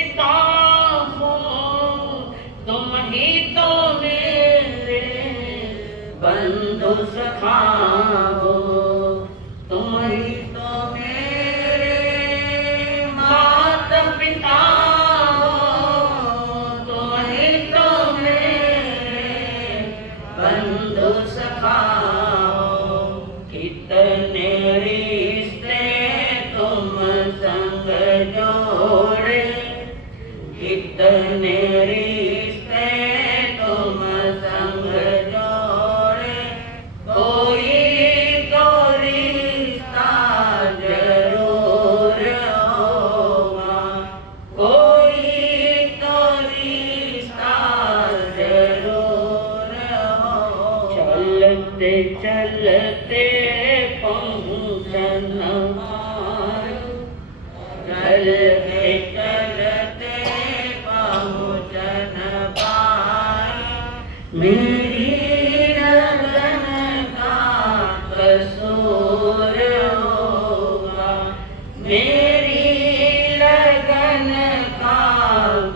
पिता हो, तुम ही तो मेरे बंधु सखा हो, तुम ही तो मेरे माता पिता हो, तुम ही तो मेरे बंधु सखा हो। कितने रिश्ते तुम संग जोड़े, कितने रिश्ते तुम संग जोड़े, कोई तो रिश्ता जरूर होगा, कोई तो रिश्ता जरूर होगा। चलते चलते पहुँचन पार, चलते चलते पहुँचन पार, मेरी लगन का कसूर होगा, मेरी लगन का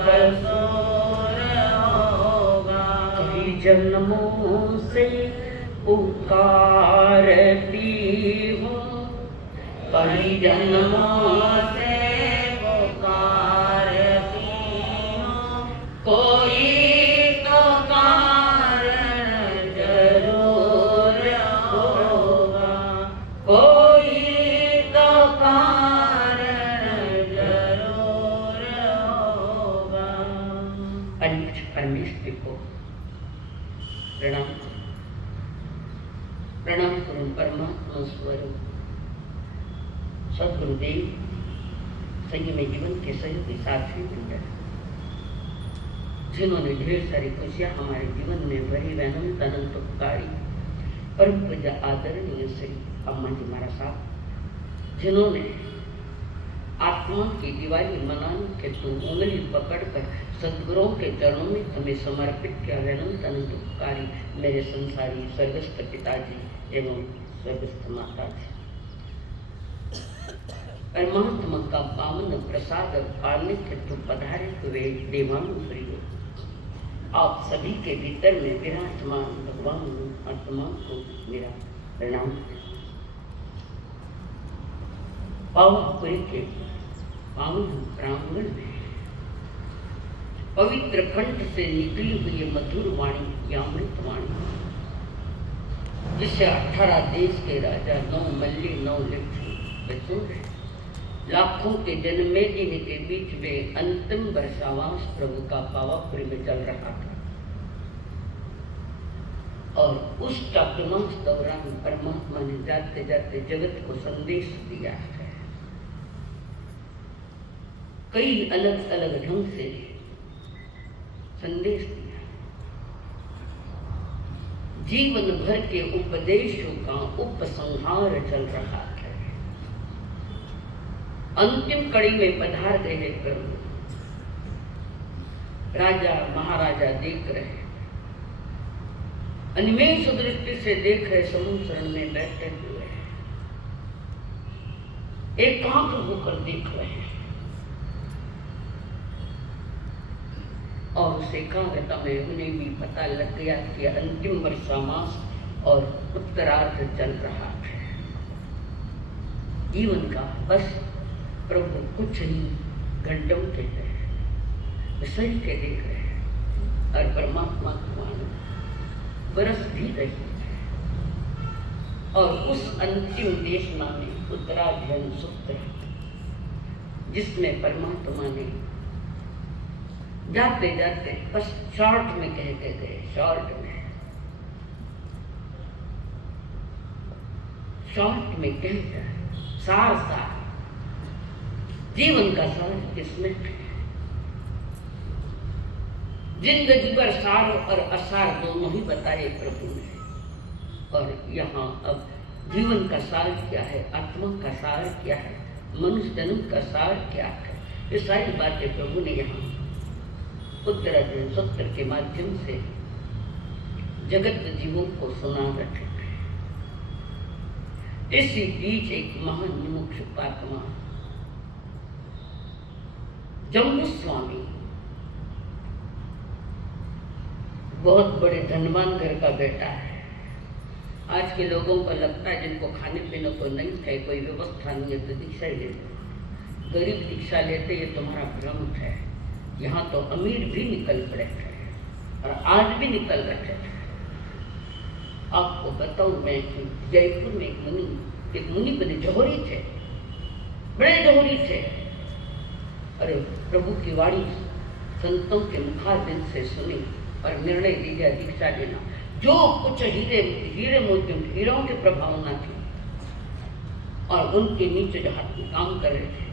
कसूर होगा। कई जन्मों से पुकारती हूँ, कई जन्मों से पुकारती हूँ, कोई तो कारण जरूर होगा, कोई तो कारण जरूर होगा। पंच परमेश्वर को प्रणाम प्रणाम करूं। परमात्मा स्वरूप सदगुरुदेव संयम जीवन के सहयोगी साथी मंडल, जिन्होंने ढेर सारी खुशियां हमारे जीवन में भरी, अनंत अनंत उपकारी परम पूज्य आदरणीय श्री अम्मा जी महाराज साहब, जिन्होंने आत्मा की दिवाली मनाने के तुम उंगली पकड़कर सदगुरुओं के चरणों में हमें समर्पित किया। अनंत अनंत उपकारी मेरे संसारी स्वर्गस्थ पिताजी एवं स्वर्गस्थ माता जी, परमात्मा का पावन प्रसाद पालने के तो पधारे हुए देवानुप्रिय, आप सभी के भीतर में विराजमान भगवान आत्मा को मेरा प्रणाम। पावनपुरी के पावन प्रांगण में पवित्र कंठ से निकली हुई मधुर वाणी या अमृत वाणी, जिसे 18 देश के राजा 9 मल्ली 9 लक्ष्मी लाखों के जन्मेदिनी के बीच में अंतिम वर्षावास प्रभु का पावापुरी में चल रहा था, और उस चातुर्मास दौरान परमात्मा ने जाते जाते जगत को संदेश दिया है। कई अलग अलग ढंग से संदेश दिया, जीवन भर के उपदेशों का उपसंहार चल रहा है। अंतिम कड़ी में पधार गए प्रभु, राजा महाराजा देख रहे, अनिमेष दृष्टि से देख रहे, समुद्र में बैठे हुए एकाग्र होकर देख रहे हैं, और उस एकाग्रता में उन्हें भी पता लग गया कि अंतिम वर्षामास और उत्तरार्ध चल रहा है जीवन का। बस प्रभु कुछ ही घंटों के सही के देख रहे हैं, और परमात्मा की बरस भी रही है। और उस अंतिम देशना में उत्तरायण सूत्र, जिसमें परमात्मा ने जाते जाते बस शॉर्ट में कह के गए, शॉर्ट में कह गए, सार जीवन का सार किसमें, जिंदगी पर सार और असार दोनों ही बताए प्रभु ने। और यहाँ अब जीवन का सार क्या है, आत्मा का सार क्या है, मनुष्य जन्म का सार क्या है, ये सारी बातें प्रभु ने यहाँ उत्तरायण सूत्र के माध्यम से जगत जीवों को सुना रखे। इसी बीच एक महान मुमुक्षु पात्मा, जम्बू स्वामी बहुत बड़े धनवान घर का बेटा है। आज के लोगों को लगता है जिनको खाने पीने को नहीं है, कोई व्यवस्था नहीं है, तो दीक्षा ही लेते। गरीब दीक्षा लेते, ये तुम्हारा भ्रम है। यहाँ तो अमीर भी निकल पड़े थे और आज भी निकल रहे थे। आपको बताऊं मैं कि जयपुर में एक मुनि बने, जौहरी थे, बड़े जौहरी थे। अरे प्रभु की वाणी संतों के मुखारबिंद से सुनी और निर्णय लिया दीक्षा लेना। जो कुछ हीरे मोती हीरों की प्रभावना थी और उनके नीचे जो हाथ में काम कर रहे थे,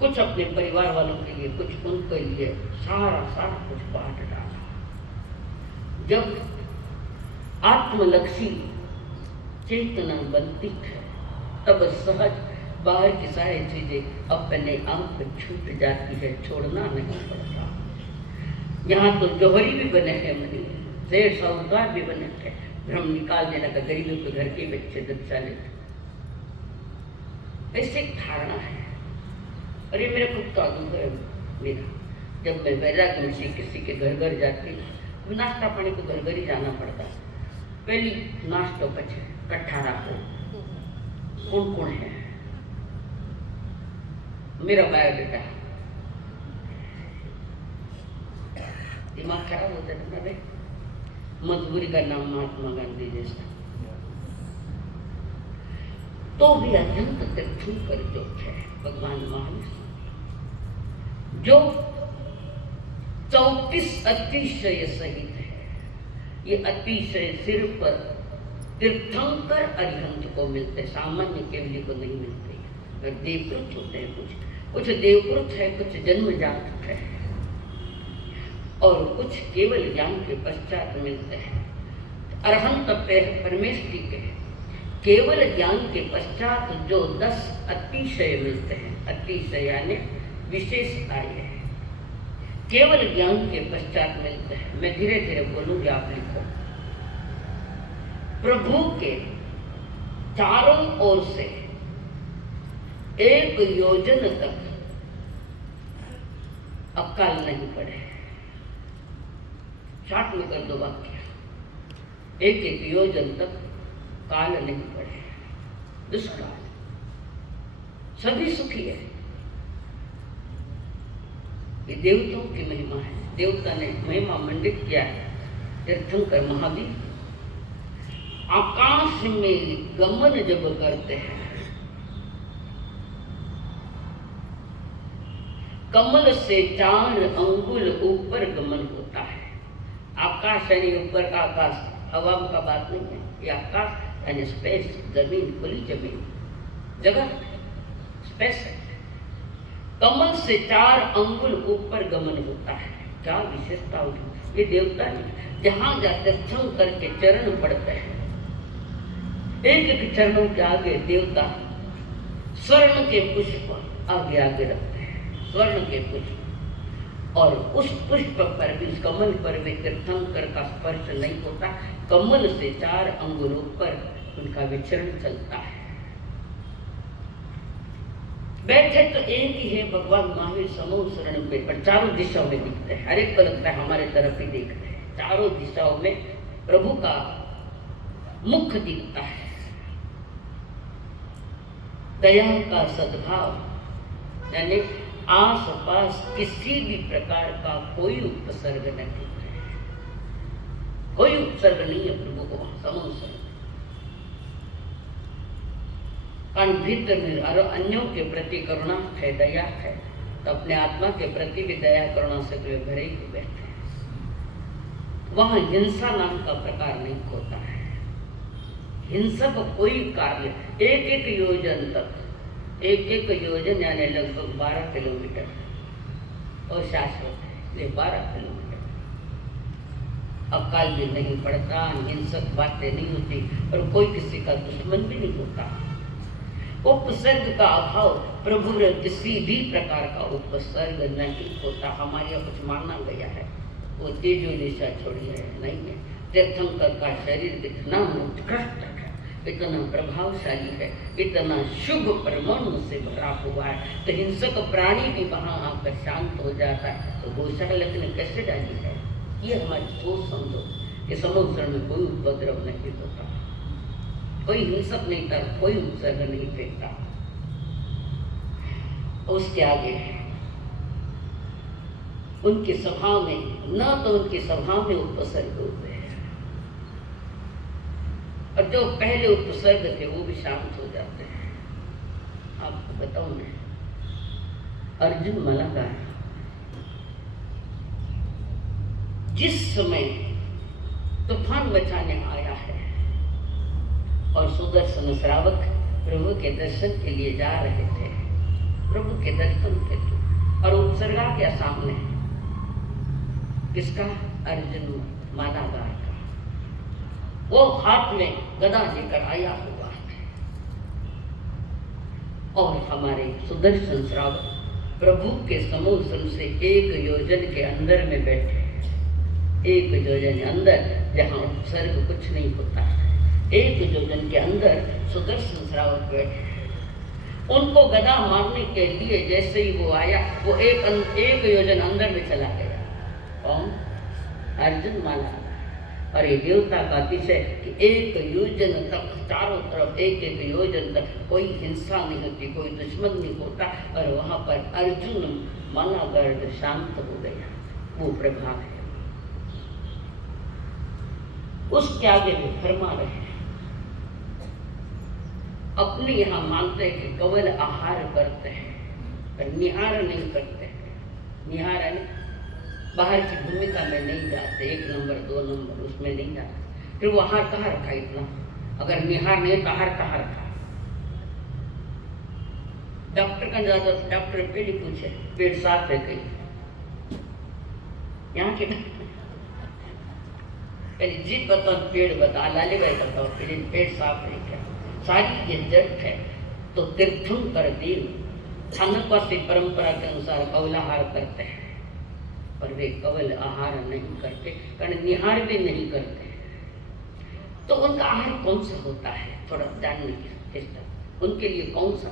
कुछ अपने परिवार वालों के लिए, कुछ उनके लिए, सारा कुछ बांट डाला। जब आत्मलक्षी चेतना बनती है तब सहज बाहर की सारी चीजें अपने आप छूट जाती है, छोड़ना नहीं पड़ता। यहाँ तो जौहरी भी बने हैं, मनी शेर साहूकार भी बने थे। भ्रम निकाल देना का गरीबों के घर के बच्चे दीक्षा लेते, ऐसे धारणा है। और ये मेरा खुद का अनुभव है मेरा। जब मैं वैराग्य से किसी के घर घर जाती हूँ, नाश्ता पानी को घर घर ही जाना पड़ता। पहली नाश्तो पछे कट्ठा रखो, कौन कौन है। मेरा बायोडेटा, दिमाग खराब होता है ना, मजबूरी का नाम महात्मा गांधी जैसा। तो भी अत्यंत तीर्थंकर जो है भगवान महावीर, जो 34 अतिशय सहित है। ये अतिशय सिर पर तीर्थंकर अरिहंत को मिलते, सामान्य केवली को नहीं मिलते। और देवकृत होते हैं, कुछ देवकृत है, कुछ जन्मजात है और कुछ केवल ज्ञान के पश्चात मिलते हैं। अरहंत परमेष्टि के केवल ज्ञान के पश्चात जो 10 अतिशय मिलते हैं, अतिशय यानी विशेषताएं हैं, केवल ज्ञान के पश्चात मिलते हैं। मैं धीरे धीरे बोलूंगी, आप लिखो। प्रभु के चारों ओर से एक योजन तक अकाल नहीं पड़े। शार्ट में कर दो वाक्य। एक योजन तक काल नहीं पड़े, दुष्काल, सभी सुखी है। ये देवताओं की महिमा है। देवता ने महिमा मंडित किया है। तीर्थंकर महावीर आकाश में गमन जब करते हैं, कमल से 4 अंगुल ऊपर गमन होता है। आकाश यानी ऊपर का आकाश, हवा का बात नहीं है। ये आकाश यानी स्पेस, जमीन, खुली जमीन, जगह, स्पेस है। कमल से 4 अंगुल ऊपर गमन होता है। क्या विशेषता होगी। ये देवता नहीं, जहां जाते क्षण करके चरण पड़ते हैं। एक एक चरणों के आगे देवता स्वर्ण के पुष्प आगे आगे रखते हैं, स्वर्ण के पुष्प। और उस पुष्प पर भी, उस कमल पर भी तीर्थंकर का स्पर्श नहीं होता। कमल से 4 अंगुलों पर उनका विचरण चलता है। बैठे तो एक ही है भगवान महावीर, समूह शरण पे, पर चारों दिशाओं में दिखते हैं। हर एक को लगता है हमारे तरफ ही देखते हैं। चारों दिशाओं में प्रभु का मुख दिखता है। दया का सद्भाव यानी आस पास किसी भी प्रकार का कोई उपसर्ग नहीं है, कोई उपसर्ग नहीं है प्रभु को समूह शरण। कारण भीतर में और अन्यों के प्रति करुणा है, दया है, तो अपने आत्मा के प्रति भी दया करुणा से वे भरे ही बैठे हैं। वहां हिंसा नाम का प्रकार नहीं होता है। हिंसा का कोई कार्य, एक एक योजन तक, एक एक योजन यानी लगभग 12 किलोमीटर और शाश्वत है। ये 12 किलोमीटर अकाल भी नहीं पड़ता, हिंसक बातें नहीं होती और कोई किसी का दुश्मन भी नहीं होता। उपसर्ग का अभाव, प्रभु ने किसी भी प्रकार का उपसर्ग नहीं होता। हमारे यहाँ कुछ माना गया है, वो तेजो दिशा छोड़ी है, नहीं है। तीर्थंकर का शरीर कितना उत्कृष्ट है, इतना प्रभावशाली है, इतना शुभ परमाणु से भरा हुआ है, तो हिंसक प्राणी भी वहां आकर शांत हो जाता है। तो गोशालक ने कैसे डाली है, ये हमारी सोच समझो कि समुद्र में कोई उपद्रव नहीं होता, कोई हिंसक नहीं था, कोई उत्सर्ग नहीं फेंकता। उसके आगे उनकी सभा में न तो उनकी सभा में उपसर्ग हुए और जो पहले उपसर्ग थे वो भी शांत हो जाते हैं। आपको बताऊं मैं, अर्जुन मलाकार जिस समय तूफान बचाने आया है और सुदर्शन श्रावक प्रभु के दर्शन के लिए जा रहे थे, प्रभु के दर्शन के और उपसर्गा के सामने किसका, अर्जुन मालाकार का, वो हाथ में गदा लेकर आया हुआ है और हमारे सुदर्शन श्रावक प्रभु के समुद्र से 1 योजन के अंदर में बैठे, 1 योजन अंदर जहाँ उपसर्ग कुछ नहीं होता, 1 योजन के अंदर सुदर्शन श्रावक बैठे। उनको गदा मारने के लिए जैसे ही वो आया, वो एक योजन अंदर में चला गया। कौन, अर्जुन माला। और ये देवता का अतिशय कि 1 योजन तक चारों तरफ 1 योजन तक कोई हिंसा नहीं होती, कोई दुश्मन नहीं होता, और वहां पर अर्जुन माना गर्द शांत हो गया। वो प्रभाव है। उसके आगे भी फरमा रहे हैं, अपने यहाँ मानते हैं कि केवल आहार करते हैं पर निहार नहीं करते हैं। निहार नहीं, बाहर की भूमिका में नहीं जाते, 1 नंबर 2 नंबर उसमें नहीं जाते। फिर वो आहार कहाँ रखा इतना, अगर निहार नहीं तो आहार कहाँ रखा। डॉक्टर का ज्यादा, डॉक्टर पहले पूछे पेट साफ है कहीं, यहाँ के पहले जीप बताओ, पेट बता, लाले भाई बताओ, पहले पेट साफ है क्या। सारी ये जट है। तो तीर्थंकर देव स्थानकवासी परंपरा के अनुसार कवलाहार करते हैं, पर वे कवल आहार नहीं करते, कारण निहार भी नहीं करते। तो उनका आहार कौन सा होता है, थोड़ा जानने की चेष्टा। उनके लिए कौन सा,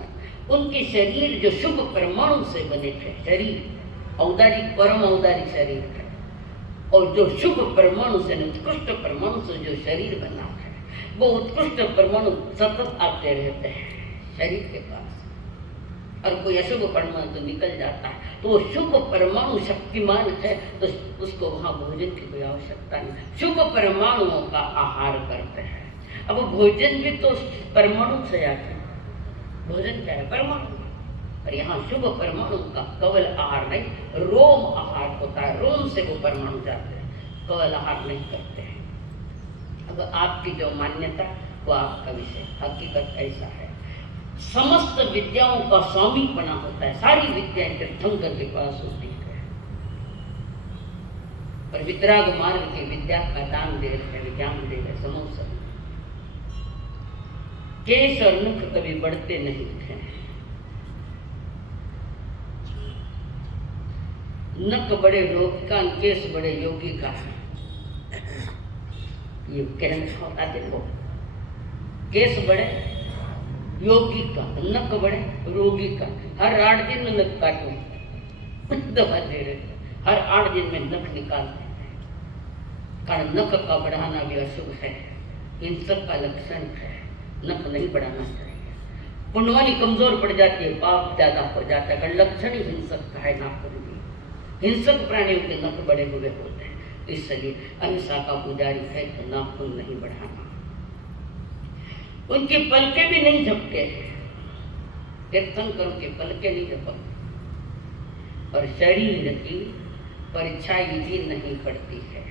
उनके शरीर जो शुभ परमाणु से बने थे, शरीर औदारिक परम औदारिक शरीर है, और जो शुभ परमाणु से उत्कृष्ट परमाणु से जो शरीर बना है, वो उत्कृष्ट परमाणु सतत आते रहते हैं शरीर के पास। और कोई अशुभ परमाणु तो निकल जाता है, तो वो शुभ परमाणु शक्तिमान है, तो उसको वहाँ भोजन की कोई आवश्यकता नहीं। शुभ परमाणुओं का आहार करते हैं। अब भोजन भी तो परमाणु से आते हैं, भोजन क्या है, परमाणु। और यहाँ शुभ परमाणु का केवल आहार नहीं, रोम आहार होता है, रोम से वो परमाणु जाते हैं, केवल आहार नहीं करते हैं। अब आपकी जो मान्यता वो आपका विषय, हकीकत ऐसा है। समस्त विद्याओं का स्वामी बना होता है, सारी विद्याएं तीर्थंकर के पास होती है, पर वितराग मार्ग की विद्या का दान दे रहे, विज्ञान दे रहे समोसा। केश और मुख कभी बढ़ते नहीं थे, नक बड़े रोगी का, केश बड़े योगी का। ये कहने होता देखो, केश बड़े योगी का, नक बड़े रोगी का। हर 8 दिन में नक काटो, दवा दे रहे, हर 8 दिन में नख निकालते हैं, कारण नख का बढ़ाना भी अशुभ है, हिंसक का लक्षण है। नख नहीं बढ़ाना चाहिए, पुण्यवानी कमजोर पड़ जाती है, पाप ज्यादा हो जाता है, कारण लक्षण ही हिंसक का है नाखून भी। हिंसक प्राणियों के नख बड़े हुए होते हैं, इसलिए अहिंसा का पुजारी है तो नाखून नहीं बढ़ाना। उनके पलके भी नहीं झपके, तीर्थंकरों के पलके नहीं झपकते, और शरीर की परीक्षा भी नहीं पड़ती है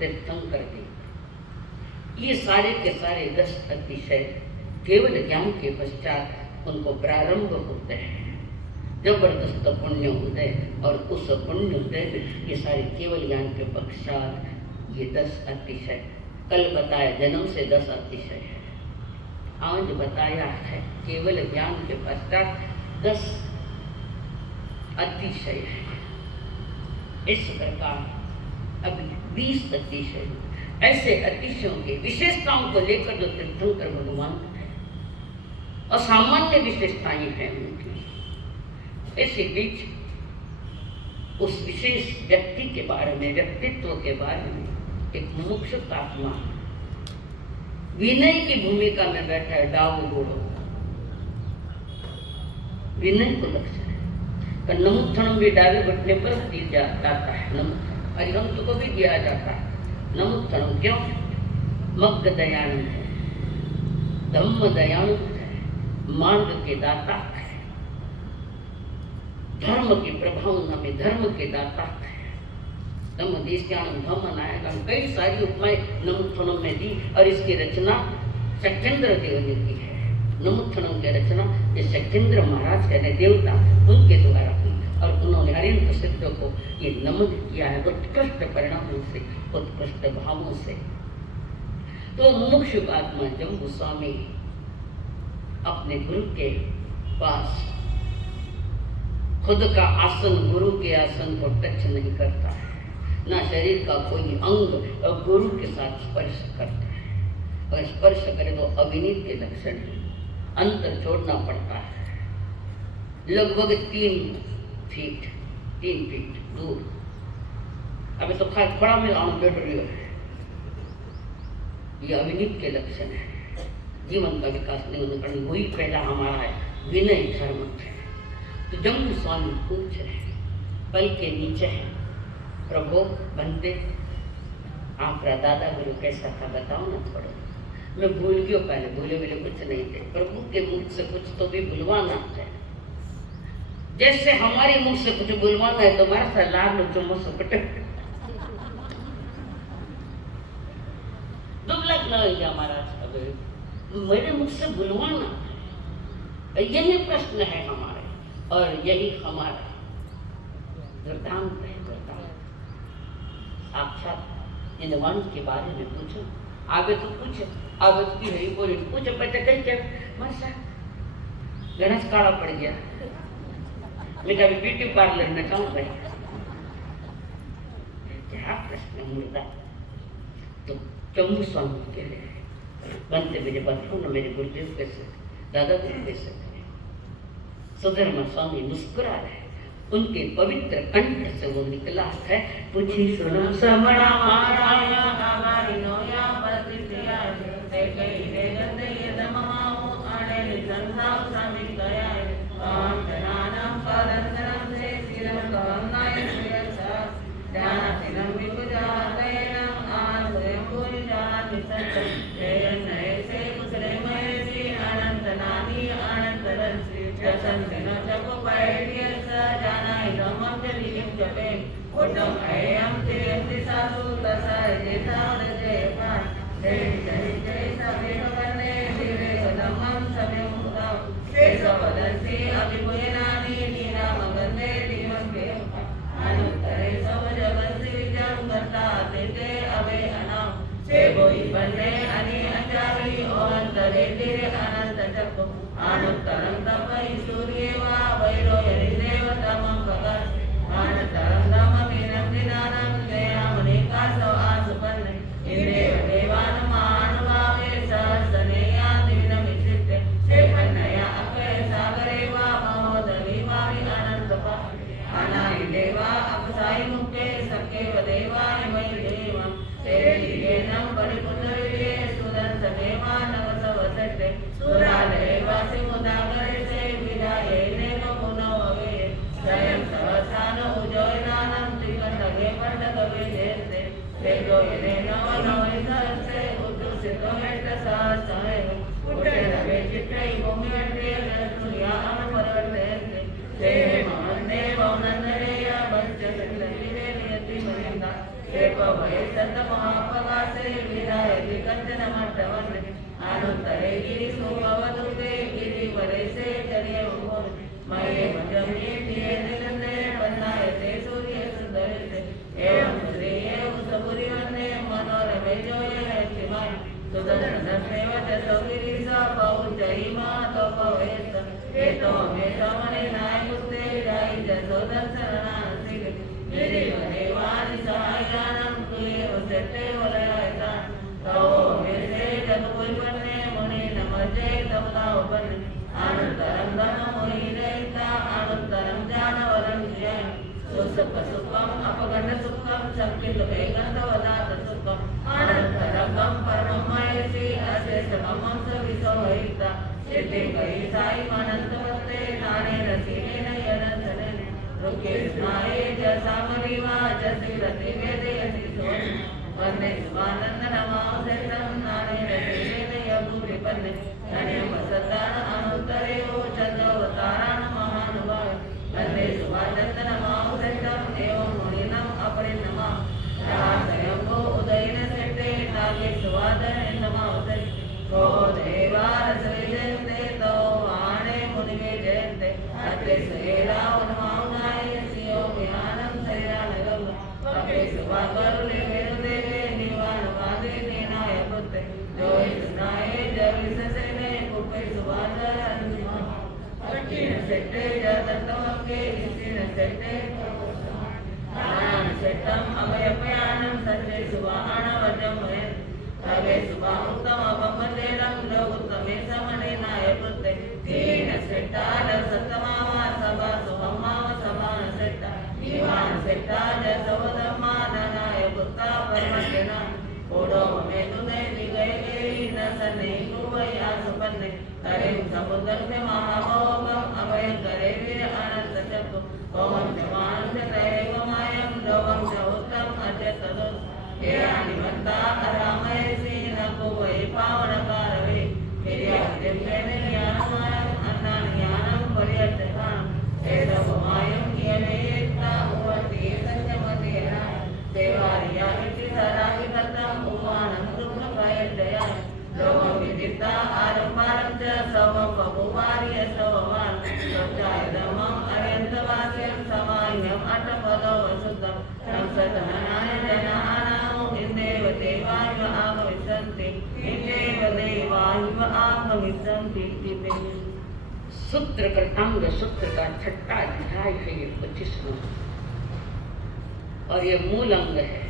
तीर्थंकर की। ये सारे के सारे 10 अतिशय केवल ज्ञान के पश्चात उनको प्रारंभ होते हैं। जबरदस्त पुण्य उदय, और उस पुण्य उदय में ये सारे केवल ज्ञान के पश्चात ये 10 अतिशय, कल बताया जन्म से 10 अतिशय है, आज बताया है केवल ज्ञान के पश्चात 10 अतिशय है। इस प्रकार अब 20 अतिशय, ऐसे अतिशयों के विशेषताओं को लेकर जो तीर्थंकर भगवान है, असामान्य विशेषताएं हैं उनकी। इसी बीच उस विशेष व्यक्ति के बारे में, व्यक्तित्व के बारे में एक मुमुक्षुक आत्मा विनय की भूमिका में बैठा है। डाव गोड़ो विनय को लक्ष्य है। नमुत्थनम भी डावे घुटने पर दिया जाता है, हरिवंश को भी दिया जाता है नमुत्थनम। क्यों? मग्ग दयानंद है, धम्म दयानंद है, मार्ग के दाता है, धर्म के प्रभाव में धर्म के दाता है। धम्म देश्यानंद धम्म नायकम, कई सारी उपमाएं नमुत्थनम में दी और इसकी रचना शक्तेंद्र देव ने की है। नमुत्थनम की रचना ये शक्तेंद्र महाराज कहने देवता उनके द्वारा हुई और उन्होंने हरिहर सिद्ध को ये नमन किया है उत्कृष्ट परिणामों से, उत्कृष्ट भावों से। तो मुमुक्षुक आत्मा जम्बू स्वामी अपने गुरु के पास खुद का आसन, गुरु के आसन को टच नहीं करता है, ना शरीर का कोई अंग और गुरु के साथ स्पर्श करता है। और स्पर्श करे तो अविनीत के लक्षण है, अंतर छोड़ना पड़ता है। लगभग 3 फीट दूर। अभी तो खड़ा में आम बैठ रही है, ये अविनीत के लक्षण है। जीवन का विकास नहीं होने पर वही पहला हमारा है विनय धर्म है। तो जम्बू स्वामी पूछ रहे बल के नीचे है, प्रभु बनते आपका दादा गुरु कैसा था बताओ ना थोड़ा। मैं भूल गया, पहले भूले कुछ नहीं थे। प्रभु के मुख से कुछ तो भी बुलवाना है, जैसे हमारे मुख से कुछ बुलवाना है तो हमारा सा लाल चुम्बो सुपट दुर्लभ न हमारा मेरे मुख से बुलवाना है, यही प्रश्न है हमारे और यही हमारा वृतांत है। साक्षात इन के बारे में पूछो, आगे तो पूछे, आगे तो की है बोले पूछो पता कहीं क्या मसा गणेश काला पड़ गया, मैं कभी ब्यूटी पार्लर में जाऊँ भाई, क्या प्रश्न मुर्दा। तो जम्बू स्वामी के लिए बनते मेरे बच्चों न मेरे गुरुदेव कैसे दादा गुरु कैसे थे। सुधर्मा स्वामी मुस्कुरा रहे, उनके पवित्र कंठ से वो निकला है, पूछी सुनो समणा माराया हमारी नोया प्रतिया ते कई रे गंदे ये दमाओ आने संसार स्वामी गया काम जनानम परंतरम से सिरम कवनाय श्रेयसा ध्यान सिरम विपुजा तैनम आधे कोई जान सत्य तेरन ऐसे कुसरे महेशी अनंत नानी अनंत रंसी जसन दिन जप पैर्य जानाय धम्मं जलिं जपे उद्धम अयं तेति सासु तसाय जेतार जेपा जय जय जय सवे भगवने दिवे धम्मं सवे मुदाम शेष वदन्ति अभिभूयनानि नीनाम गन्धे दिवं के अनुत्तरे सब जगत विजयं गता तेते अवे अनाम से बोई बन्ने अनि अंजारी ओंतरे तेरे अनंत चक्को अनुत्तरं तपहि सूर्येवा वैरो यरिदेव तमं भगत् अनुत्तरं तममीनं दिनानं जयामने कासो आसुपन्ने इंद्रेव देवानुमानुभावे सहस्रनेया दिविनमिचित्ते शेखन्नया अक्षय सागरेवा महोदरीवावि अनन्तपा अनादिदेवा अक्षय मुक्ते सखेव देवाय मयि देवं तेरीयेनं परिपुत्रविदे सुदर्शनेवा नवसवसट्टे सुरालये वासि मुदागरे से विदाये नेको पुनोवे जयं सहस्रान उजोयनानं त्रिकण्ठगे पण्डकवे देते तेजोयने नव नवै सहस्रे उद्धुसितो हेट्ट सहस्रमे उट्टेरवे चित्रै भूमिवट्टे सूर्या अनुपरवर्तेते ते ममन्ने वौनन्दरेय वच्च सकलविदे नियति मयन्दा शेपवये सन्तमहापगासे विदाय विकञ्चनमट्टवन्ने अनुत्तरे गिरिशोभवदुते गिरिवरेसे चर्ये उभो मये मजम्ये पिये निलन्ने पन्नायते सूर्ये सुन्दरते एवं श्रेये उसपुरिवन्ने मनोरमे जोये हर्षिमाय सुदर्शनस्नेव च सौगिरिसा पौञ्चहिमा तोपवेत एतो मे समने नायकुस्ते विदायि च सुदर्शनासिक गिरिवरेवानि सहायानं तुये वसते वलयता सुख सुखम अपगंड सुखम संकित वेगंध वदात सुखम अनंतरंगम परममयसी अशेष ममं सविसोहिता सिद्धि गई साई अनंत वत्ते नाने रसीने नयनंतने रुके स्नाये जसामरिवा जसी रति वेदे यति सोनि वन्ने स्वानंद नमाओ सेतम नाने रसीने नयभु विपन्ने धन्यम सदान अनुत्तरे ओ चंद्रवतारान महानुभाव वन्ने सुभाषंद नमाओ सेतम एवं मुनिनम अपरिणमा रासयंगो उदयन सेते नागे सुवादन नमाओ सेते को देवारस विजयते तो आणे मुनिवे जयते अते सेरा उन्माउनाय सियो ज्ञानम सयानगम अपे सुभागरुले वेरुदेवे निवान वादे नेनाय पुत्ते जो इसनाय जविससे में कुपे सुभागर अन्मा अकीन सेटे जदत्तमके इसिन सेटे आनन सेटम अभयपयानम सच्चे सुभाण वजम तवे सुबह उत्तम अपमदेरम लोगुत्तमे समने नाय पुत्ते तीन सेट्टा सत्तमावा सभा सुहमाव समान सेट्टा निवान सेट्टा जसवदम्मा नाय पुत्ता परमजना ओडो में तुने दिगए गई न सने कुवया सुपन्ने तरे समुद्र से महाभोगम अभय करे वीर अनंत चतु ओम जमान से तैव मायम लोगम च उत्तम अजय तदोस हे अनिमंता अरामय सीन को वही पावन कारवे हिरिया दिव्यने ज्ञानमयम अन्नान ज्ञानम पर्यटकान हे सर्वमायम ज्ञानेता उवती संयमतेना देवारिया इति सराहि ततम उमानं दुःख भयदया लोकं विदिता आरंभारं च सवं बभुवार्य सवमान सच्चाय धर्मं अरन्तवास्यं समायम् अटपदो वसुतं संसदनाय जनानां इंदेव देवाय आगमिष्यन्ति इंदेव देवाय आगमिष्यन्ति इति सूत्र कर्तांग सूत्र का छठा अध्याय है ये 25वां और ये मूल अंग है।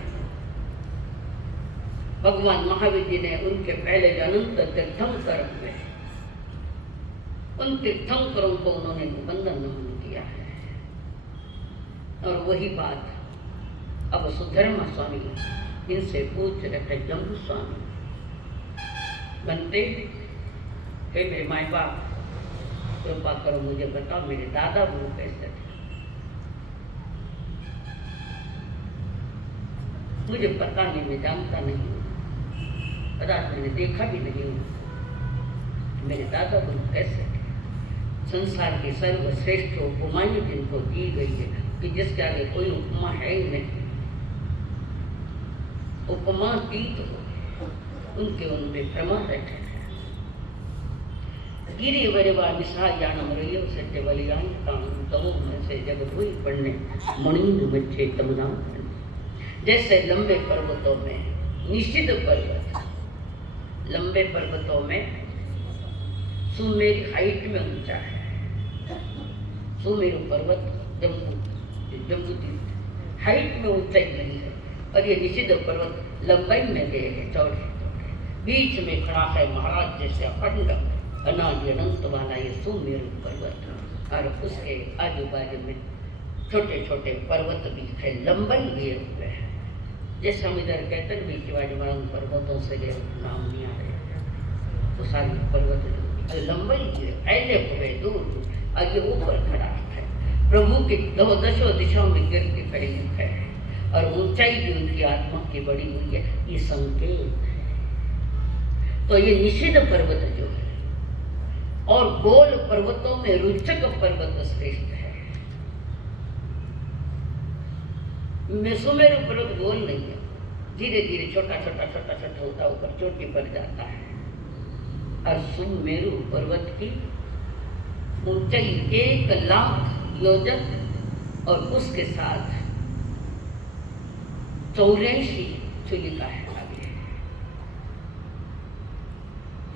भगवान महावीर जी ने उनके पहले जो अनंत तीर्थंकर हुए उन तीर्थंकरों को उन्होंने निबंधन नमन किया है और वही बात अब सुधर्मा स्वामी इनसे पूछ रहे जम्बू स्वामी बनते हे मेरे माए बाप कृपा करो मुझे बताओ मेरे दादा गुरु कैसे थे। मुझे पता नहीं, मैं जानता नहीं हूँ, कदाच मैंने देखा भी नहीं हूँ मेरे दादा गुरु कैसे थे। संसार की सर्वश्रेष्ठ उपमाएं जिनको दी गई है कि जिसके आगे कोई उपमा है ही नहीं, उपमा तीत हो उनके उनमें प्रमा बैठे हैं। गिरी वरिवा विषायानम रयो सत्य बलियान काम तवो में से जब हुई पढ़ने मणिन बच्चे तमनाम जैसे लंबे पर्वतों में निषिद्ध पर्वत, लंबे पर्वतों में सुमेरु हाइट में ऊंचा है, सुमेरु पर्वत जम्बू हाइट में ऊंचाई नहीं है और ये निषिद्ध पर्वत लंबाई में गए हैं चौड़े, बीच में खड़ा है महाराज जैसे अखंड अनादि अनंत वाला ये सुमेरु पर्वत और उसके आजू बाजू में छोटे छोटे पर्वत भी है, लंबाई लिए हुए हैं। जैसे हम इधर कहते हैं बीच बाजू में उन पर्वतों से गए नाम नहीं आ रहे, तो सारी पर्वत लंबाई लिए फैले हुए दूर और ये ऊपर खड़ा है। प्रभु की दशों दिशाओं में गिरती पड़ी है और ऊंचाई भी उनकी आत्मा की बड़ी हुई है, ये संकेत। तो ये निषिद्ध पर्वत जो है और गोल पर्वतों में रुचक पर्वत श्रेष्ठ है। सुमेरु पर्वत गोल नहीं है, धीरे धीरे छोटा छोटा छोटा छोटा होता ऊपर चोटी पर जाता है और सुमेरु पर्वत की ऊंचाई 1,00,000 योजन और उसके साथ 84 चुलिका है आगे।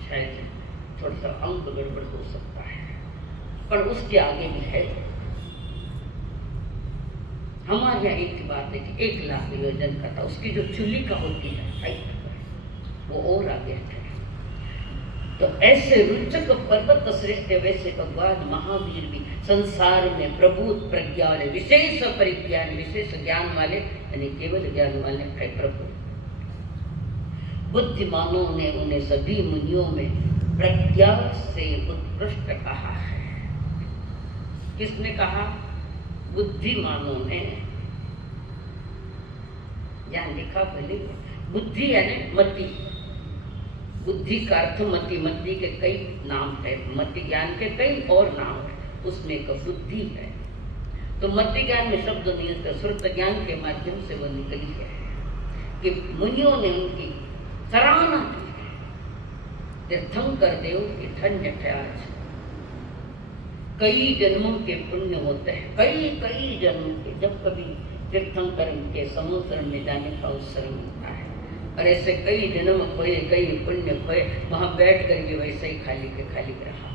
शायद थोड़ा सा अंक गड़बड़ हो सकता है पर उसके आगे भी है। हमारे यहाँ एक बात है कि 1,00,000 योजन का था, उसकी जो चुलिका होती है हाइट वो और आगे है। तो ऐसे रुचक पर्वत श्रेष्ठ वैसे भगवान महावीर भी संसार में प्रभुत प्रज्ञा वाले, विशेष परिज्ञान, विशेष ज्ञान वाले, यानी केवल ज्ञान वाले है प्रभु। बुद्धिमानों ने उन्हें सभी मुनियों में प्रज्ञा से उत्कृष्ट कहा है। किसने कहा? बुद्धिमानों ने। ज्ञान लिखा पहले, बुद्धि यानी मति, बुद्धि का अर्थ मति, मति के कई नाम है, मति ज्ञान के कई और नाम है, उसमें एक बुद्धि है। तो मति ज्ञान में शब्द नहीं है, श्रुत ज्ञान के माध्यम से वो निकली है कि मुनियों ने उनकी सराहना की। तीर्थंकर देव की ठंड आज कई जन्मों के पुण्य होते हैं, कई जन्मों के, जब कभी तीर्थंकर के समुद्र में जाने का अवसर मिलता है, और ऐसे कई जन्म खोए, कई पुण्य खोए, वहां बैठ कर भी वैसे ही खाली के खाली रहा।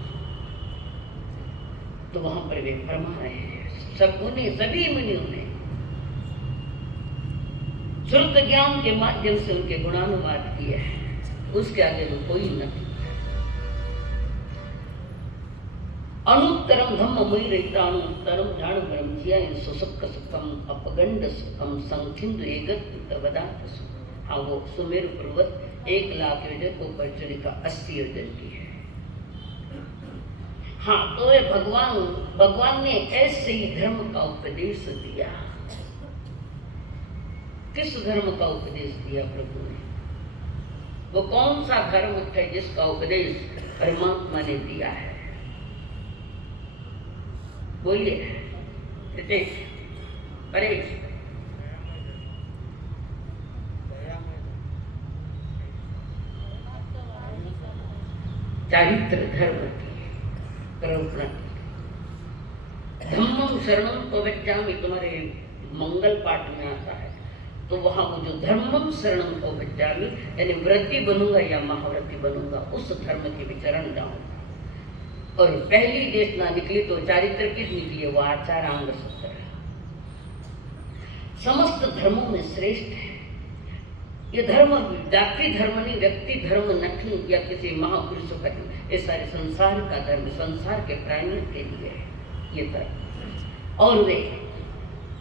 तो वहां पर वे फरमा रहे हैं, सब उन्हें, सभी मुनियों ने श्रुत ज्ञान के माध्यम से उनके गुणानुवाद किए हैं, उसके आगे वो कोई नहीं। अनुत्तरम धम्म मुनिरहितानुत्तरम ध्यान ब्रह्मजिया सुसुख सुखम अपगंड सुखम संखिंद एकत्व वदात सुख। हाँ, वो सुमेरु पर्वत 1 लाख योजन को परिचय का 80 योजन की है। हाँ, तो ये भगवान ने ऐसे ही धर्म का उपदेश दिया। किस धर्म का उपदेश दिया प्रभु ने? वो कौन सा धर्म है जिसका उपदेश परमात्मा ने दिया है? बोलिए रितेश, परेश। चारित्र धर्म की करुणा। धम्मम शरणम पवज्जामि, तुम्हारे मंगल पाठ में आता है, तो वहां वो जो धर्मम शरणम पवज्जामि यानी व्रती बनूंगा या महाव्रती बनूंगा, उस धर्म के विचरण जाऊंगा। और पहली देशना निकली तो चारित्र किस निकली? वो आचारांग सूत्र। समस्त धर्मों में श्रेष्ठ है ये धर्म। जाति धर्म नहीं, व्यक्ति धर्म नहीं, या किसी महापुरुषों का नहीं, ये सारे संसार का धर्म, संसार के प्राणियों के लिए है ये धर्म। और वे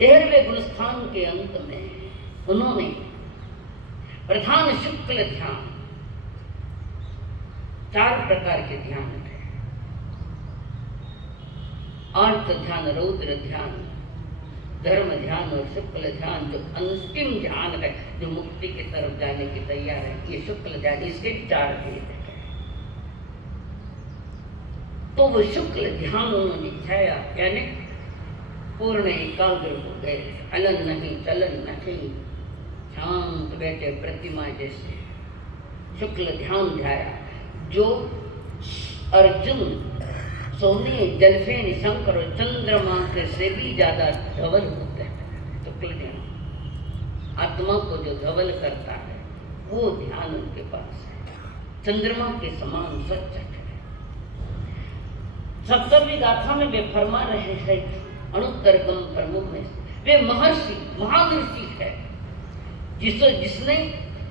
13वें गुणस्थान के अंत में उन्होंने प्रधान शुक्ल ध्यान, 4 प्रकार के ध्यान थे, अर्थ ध्यान, रौद्र ध्यान, धर्म ध्यान और शुक्ल ध्यान, जो अंतिम ध्यान है, जो मुक्ति की तरफ जाने की तैयार है, ये शुक्ल ध्यान। इसके 4 भेद है। तो वो शुक्ल ध्यान उन्होंने ध्याया, यानी पूर्ण एकाग्र हो गए, हलन नहीं, चलन नहीं, शांत बैठे प्रतिमा जैसे शुक्ल ध्यान ध्याया। जो अर्जुन सोने, जलफेन, शंकर और चंद्रमा से भी ज्यादा धवल होते हैं, शुक्ल ध्यान आत्मा को जो धवल करता है वो ध्यान उनके पास है, चंद्रमा के समान स्वच्छ है। 70वीं गाथा में वे फरमा रहे हैं, अनुत्तरगम प्रमुख में वे महर्षि, महाऋषि है, जिसने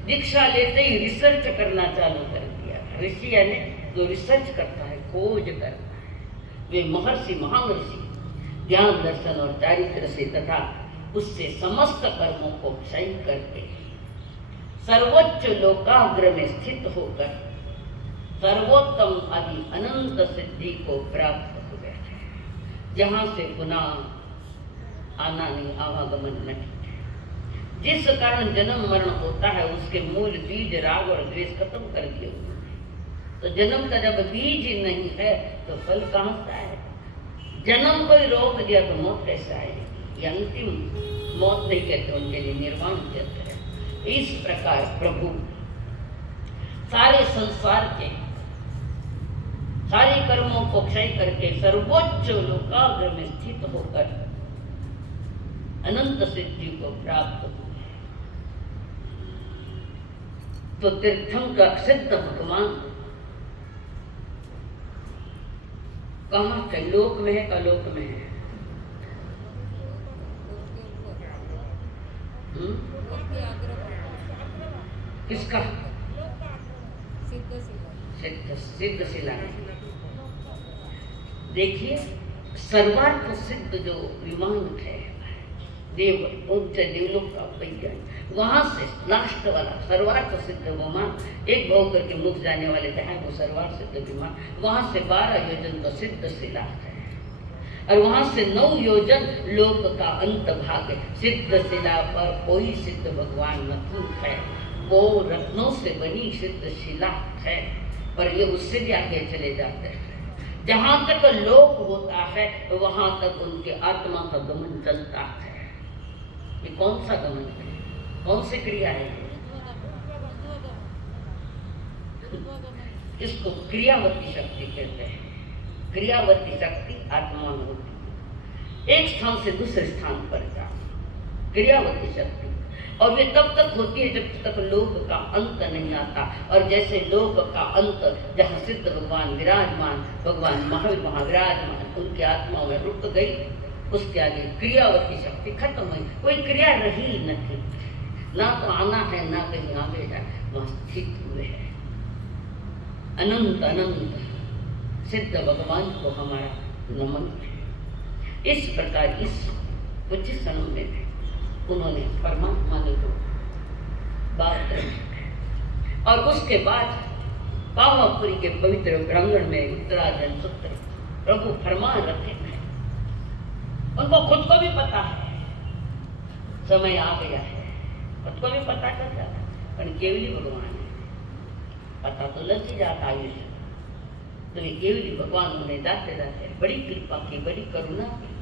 दीक्षा लेते ही रिसर्च करना चालू कर दिया। ऋषि यानी जो रिसर्च करता है, खोज करता है, वे महर्षि, महाऋषि, ज्ञान, दर्शन और चारित्र से तथा उससे समस्त कर्मों को क्षय करके सर्वोच्च लोकाग्र में स्थित होकर सर्वोत्तम आदि अनंत सिद्धि को प्राप्त हो गए, जहां से पुनः आना नहीं, आवागमन नहीं। जिस कारण जन्म मरण होता है उसके मूल बीज राग और द्वेष खत्म कर दिए उन्होंने। तो जन्म का जब बीज ही नहीं है तो फल कहां से आए? जन्म को ही रोक दिया तो मौत कैसे आएगी? ये अंतिम मौत नहीं कहते, उनके लिए निर्वाण कहते हैं। इस प्रकार प्रभु सारे संसार के सारे कर्मों को क्षय करके सर्वोच्च लोकाग्र में स्थित होकर अनंत सिद्धि को प्राप्त हुए। तो तीर्थम का सिद्ध भगवान कहाँ है? लोक में है, अलोक में है? किसका? सिद्ध शिला नहीं। देखिए सर्वार्थ सिद्ध जो विमान है देव उच्च देवलोक का वैज्ञानिक, वहां से लास्ट वाला सर्वार्थ सिद्ध विमान एक भाव करके मुख जाने वाले है वो सर्वार्थ सिद्ध विमान, वहां से 12 योजन तो सिद्ध शिला है और वहां से 9 योजन लोक का अंत भाग है। सिद्ध शिला पर कोई सिद्ध भगवान न है, वो रत्नों से बनी सिद्ध शिला है, पर ये उससे भी आगे चले जाते हैं। जहां तक लोक होता है वहां तक उनके आत्मा का गमन चलता है। ये कौन सा गमन है, कौन सी क्रिया है? इसको क्रियावती शक्ति कहते हैं। क्रियावती शक्ति आत्मा में होती है, एक स्थान से दूसरे स्थान पर जाना, क्रियावती शक्ति। और वे तब तक होती है जब तक लोक का अंत नहीं आता। और जैसे लोक का अंत जहाँ सिद्ध भगवान विराजमान, भगवान महावीर वहाँ विराजमान, उनकी आत्मा में रुक गई, उसके आगे क्रियावती शक्ति खत्म हुई, कोई क्रिया रही नहीं, ना तो आना है ना कहीं आगे जाना, वहाँ स्थित हुए हैं। अनंत अनंत सिद्ध भगवान को हमारा नमन है। इस प्रकार इस कुछ क्षणों में उन्होंने परमात्मा ने तो बात रखी और उसके बाद पावापुरी के पवित्र प्रांगण में उत्तराधन सूत्र प्रभु फरमान रखे हैं। उनको खुद को भी पता है समय आ गया है, खुद को भी पता चल जाता, पर केवली भगवान है, पता तो लग ही जाता है। तो ये केवली भगवान उन्हें जाते जाते बड़ी कृपा की, बड़ी करुणा की,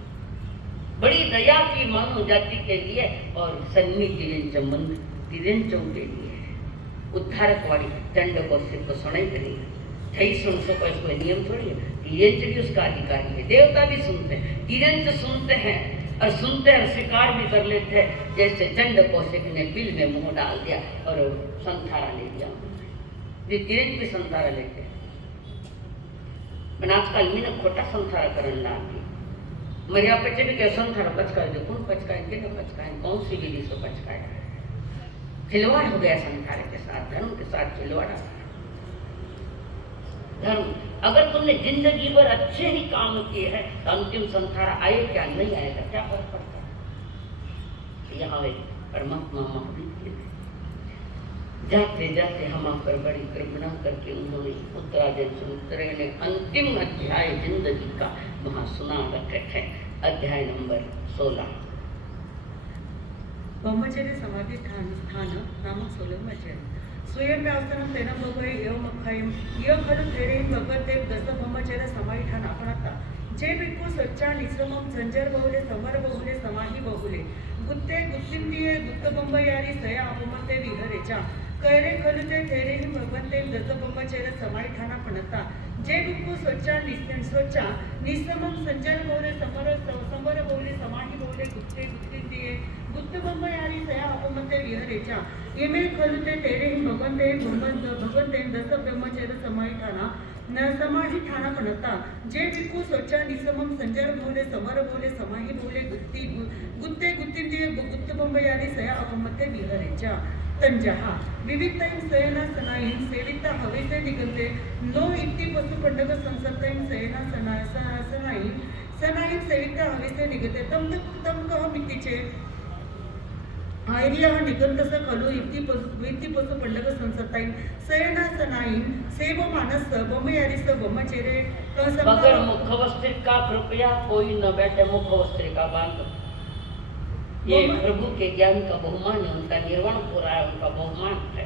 बड़ी दया की मानव जाति के लिए और सन्नी तिरेंचों के लिए उद्धारक वाली दंड को सिर्फ सुनाई करेगी। थई सुन सको इसको नियम थोड़ी है, तिरेंच भी उसका अधिकारी है, देवता भी सुनते हैं, तिरेंच सुनते हैं और सुनते हैं स्वीकार भी कर लेते हैं। जैसे चंड कौशिक ने बिल में मुंह डाल दिया और संथारा ले लिया, ये तिरेंच भी संथारा लेते हैं। मैंने आजकल मैंने खोटा संथारा करने लगी, मेरे आप बच्चे भी कैसे संथारा पचकाए, जो कौन पचकाए, किन पचकाए, कौन सी विधि से पचकाया, खिलवाड़ हो गया संथारे के साथ, धर्म के साथ खिलवाड़। धर्म अगर तुमने जिंदगी भर अच्छे ही काम किए हैं तो अंतिम संथारा आए क्या नहीं आएगा, क्या फर्क पड़ता है। यहाँ परमात्मा महावीर जाते जाते हम पर बड़ी कृपा करके उन्होंने उत्तराधन सूत्र ने अंतिम अध्याय जिंदगी का वहां सुना रखे है। अध्याय नंबर 16 ब्रह्मचर्य समाधि स्थान नामक 16वां अध्याय। स्वयं व्यासनं तेन भोगय एवं अखायम यह खलु तेरेन भगवते दस ब्रह्मचर्य समाहिठान आपणाता जे भिक्खू सच्चा निश्रमम संजर बहुले समर बहुले समाही बहुले गुत्ते गुत्तिंदिये गुत्त बंबयारी सया अपमते विहरेचा कैरे खलुते तेरेन भगवते दस ब्रह्मचर्य समाहिठाना पणता जे भिक्खू स्वच्चा निश्रमम संजर बहुले समर बहुले समाही बहुले गुत्ते गुत्तिंदिये गुत्त बंबयारी सया अपमते विहरेचा इमे खलुते तेरेन भगवते दस ब्रह्मचर्य समाहिठाना न समाही ठाणा पणता जे भिक्खू स्वच्चा निसमम संजर बोले समर बोले समाही बोले गुत्ते गुत्तिंदिये गुत्त बंबयारी सया अपमते विहरेचा तंजहा विविधताईं सयना सनाईं सेविता हवेसे निगलते नो इत्ती पशु पंडग संसर्ताईं सयना सनाईं सेविता हवेसे निगलते तम कह मितीचे आयरिया निगंतस खलु इत्ती पशु पंडग संसर्ताईं सयना सनाईं सेव मानस बमयारिस बमचेरे मगर मुखवस्त्रिका कृपया कोई न बैठे, मुखवस्त्रिका बांध। ये प्रभु के ज्ञान का बहुमान है, उनका निर्वाण हो रहा है, उनका बहुमान है।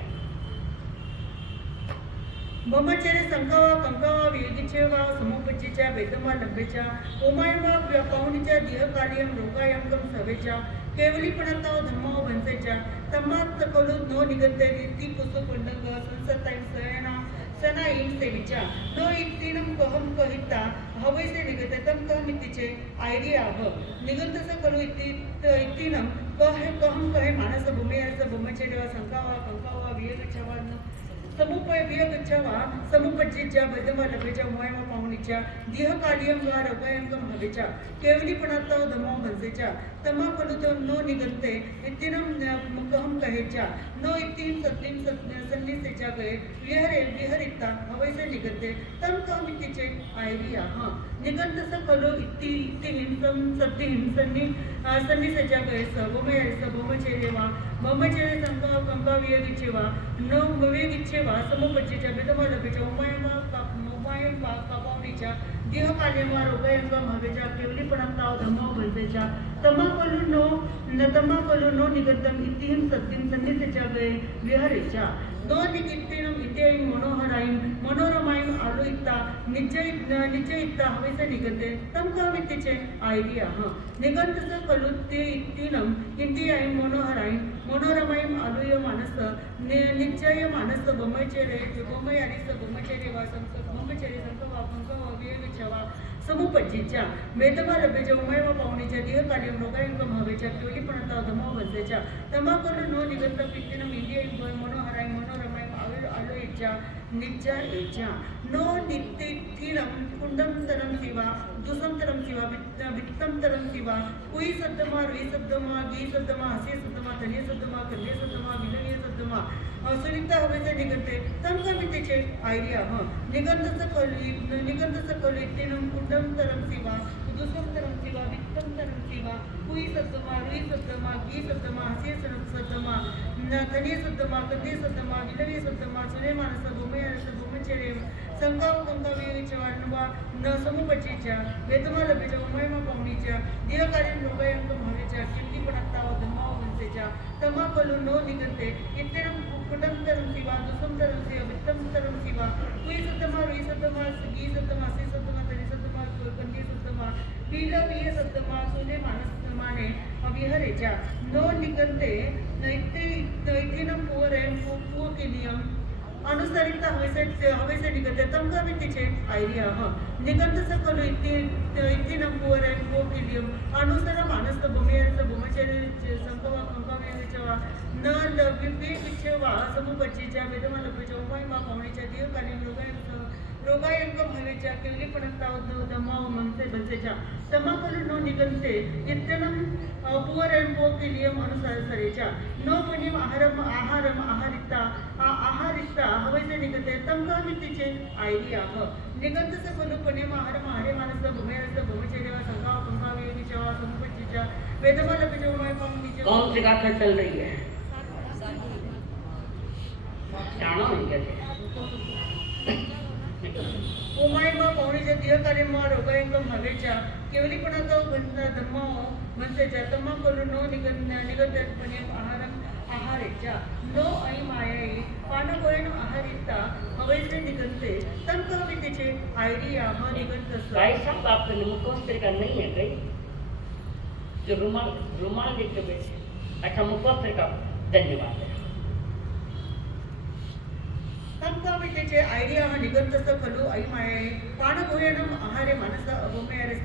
ब्रह्मचर्य संकावा कंकावा वेगिचेवा समुपचिचा वेदमा लंबेचा ओमायवा पाहुणीच्या देहकार्यम रोगायम गम सवेचा केवलीपणता धर्माव भंसेचा तमात कलू नो निगते ती पुसु पंडंग संसताईं सयना सनाईं सेविचा नो इत्तीनम कहम कहिता हवैसे निगते तम कहमितीचे आयडिया आभ निगंतस कलू इत्तीनम कहम कहे मानस भूमेयस ब्रह्मचर्य संकावा कंकावा वेगचवा समुपय गच्छावा समुपज्जीच्या बदमा लभेच्या मोयमा पाहुणीच्या देहकालियम वा रगयंगम हवेच्या केवलीपणात धमाव भंसेच्या तमा फलुतो नो निगंते इत्तिनम मुकहम कहेच्या नो इत्तीन सत्तीन सन्निसेच्या गए विहरिता हवैसे निगंते तम कामितीचे आयरिया हां निगंत सकलो इत्ती हिंसम सत्ती हिंसन्नी सन्निसेच्या गए बोमचेरेवा बोमचेरे कंका वियगिचेवा न वियगिचेवा समुपज्जीच्या बेदमा लभेच्या उमायम पापावणीच्या देहकालियमा रोगयंगम हवेच्या केवलीपणात धमाव भंसेच्या तमाकलु नो निगंतम इत्तिहिम सत्तीम सन्निसेच्या गए विहरेच्या नो निकित्तिनम इत्याईम मनोहराईम मनोरमाईम आलोइत्ता निश्चयित्ता हवेसे निगंते तम कामितीचे आयरिया हां निगंत सकलु ते इत्तिनम इंदियाईम मनोहराईम मनोरमाईम आलोय मानस निश्चय मानस बोमचेरे बोमचेरे वा बोमचेरे संकवा पंकवा वियविचवा समुपज्जीच्या वेदमा लभेच्या उमयमा पाहुणीच्या देहकालियम रोगायंगम हवेच्या केवलीपणात धमाव भंसेच्या तमाकलु नो निगंत पित्तिनम इंदियाईम मनोहराईम मनोरमाईम आलोयच्या निश्चयेच्या नो नित्तिथिरम कुंडमतरम शिवा दुसंतरम शिवा वित्तमतरम शिवा कुई सद्दमा रुई सद्दमा गी सद्दमा हसी सद्दमा धनी सद्दमा कन्ये सद्दमा विलनीय सद्दमा सुनिता हवेचे निगंते तम कमितेचे आयरिया हां निगंत सकलु इत्तिनम कुंडमतरम शिवा दुसंतरम शिवा वित्तमतरम शिवा कुई सद्दमा रुई सद्दमा गी सद्दमा हसी सद्दमा धनी सद्दमा कन्ये सद्दमा विलनीय सद्दमा सुने मानस बोमचेरे संकाव कंकावियच्या वाणवा न समुपज्जीच्या वेदमा लभेच्या उमयमा पाहुणीच्या देहकालीन रोगयंगम हवेच्या किंतीपणात धमाव भंसेच्या तमाकलु नो निगंते इत्तिनम कुंडमतरम शिवा दुसंतरम शिवा वित्तमतरम शिवा कुई सद्दमा रुई सद्दमा गी सद्दमा हसी सद्दमा धनी सद्दमा कन्ये सद्दमा विलनीय सद्दमा सुने माने विहरेच्या नो निगंते इत्तिनम पुवकिनियम अनुसरिता हवेसे निगंते तम कामितीचे आयरिया हां निगंत सकलु इत्तिनम पुवकिनियम अनुसर मानस बोमचेरे संकवा कंकावियच्या न विवेकिचेवा समुपज्जीच्या वेदमा लभेच्या उमयमा पाहुणीच्या देहकालीन रोगायंगम हवेच्या केवलीपणात धमाव भंसेच्या तमाकलु नो निगंते इत्तिनम पुवकिनियम अनुसरेच्या नो पुण्यम आहारम आहारिता हवेचे निगंते तम कामितीचे आयरिया हां निगंत सकलु पुण्यम आहारे मानस बोमचेरेवा संकाव कंकावियच्या समुपज्जीच्या वेदमा लभेच्या उमयमा पाहुणीच्या कौन सी गाथा चल रही है जानो नहीं कहते उमयमा पाहुणीच्या देहकालियमा रोगयंगम हवेच्या केवलीपणात धमाव भंसेच्या तमाकलु नो निगंतपणे आहारेच्या नो ऐ मायाई पानगोयन आहारिता हवेचे निगंते तम कामितीचे आयरिया हां निगंत भाई साहब आपका मुखोस्त्र का नहीं है कहीं जो रुमाल देख के बैठे अच्छा मुखोस्त्र का धन्यवाद है तम कामितीचे आयरिया हां निगंत सकलु ऐ मायाई पानगोयनम आहारे मानस बोमयारस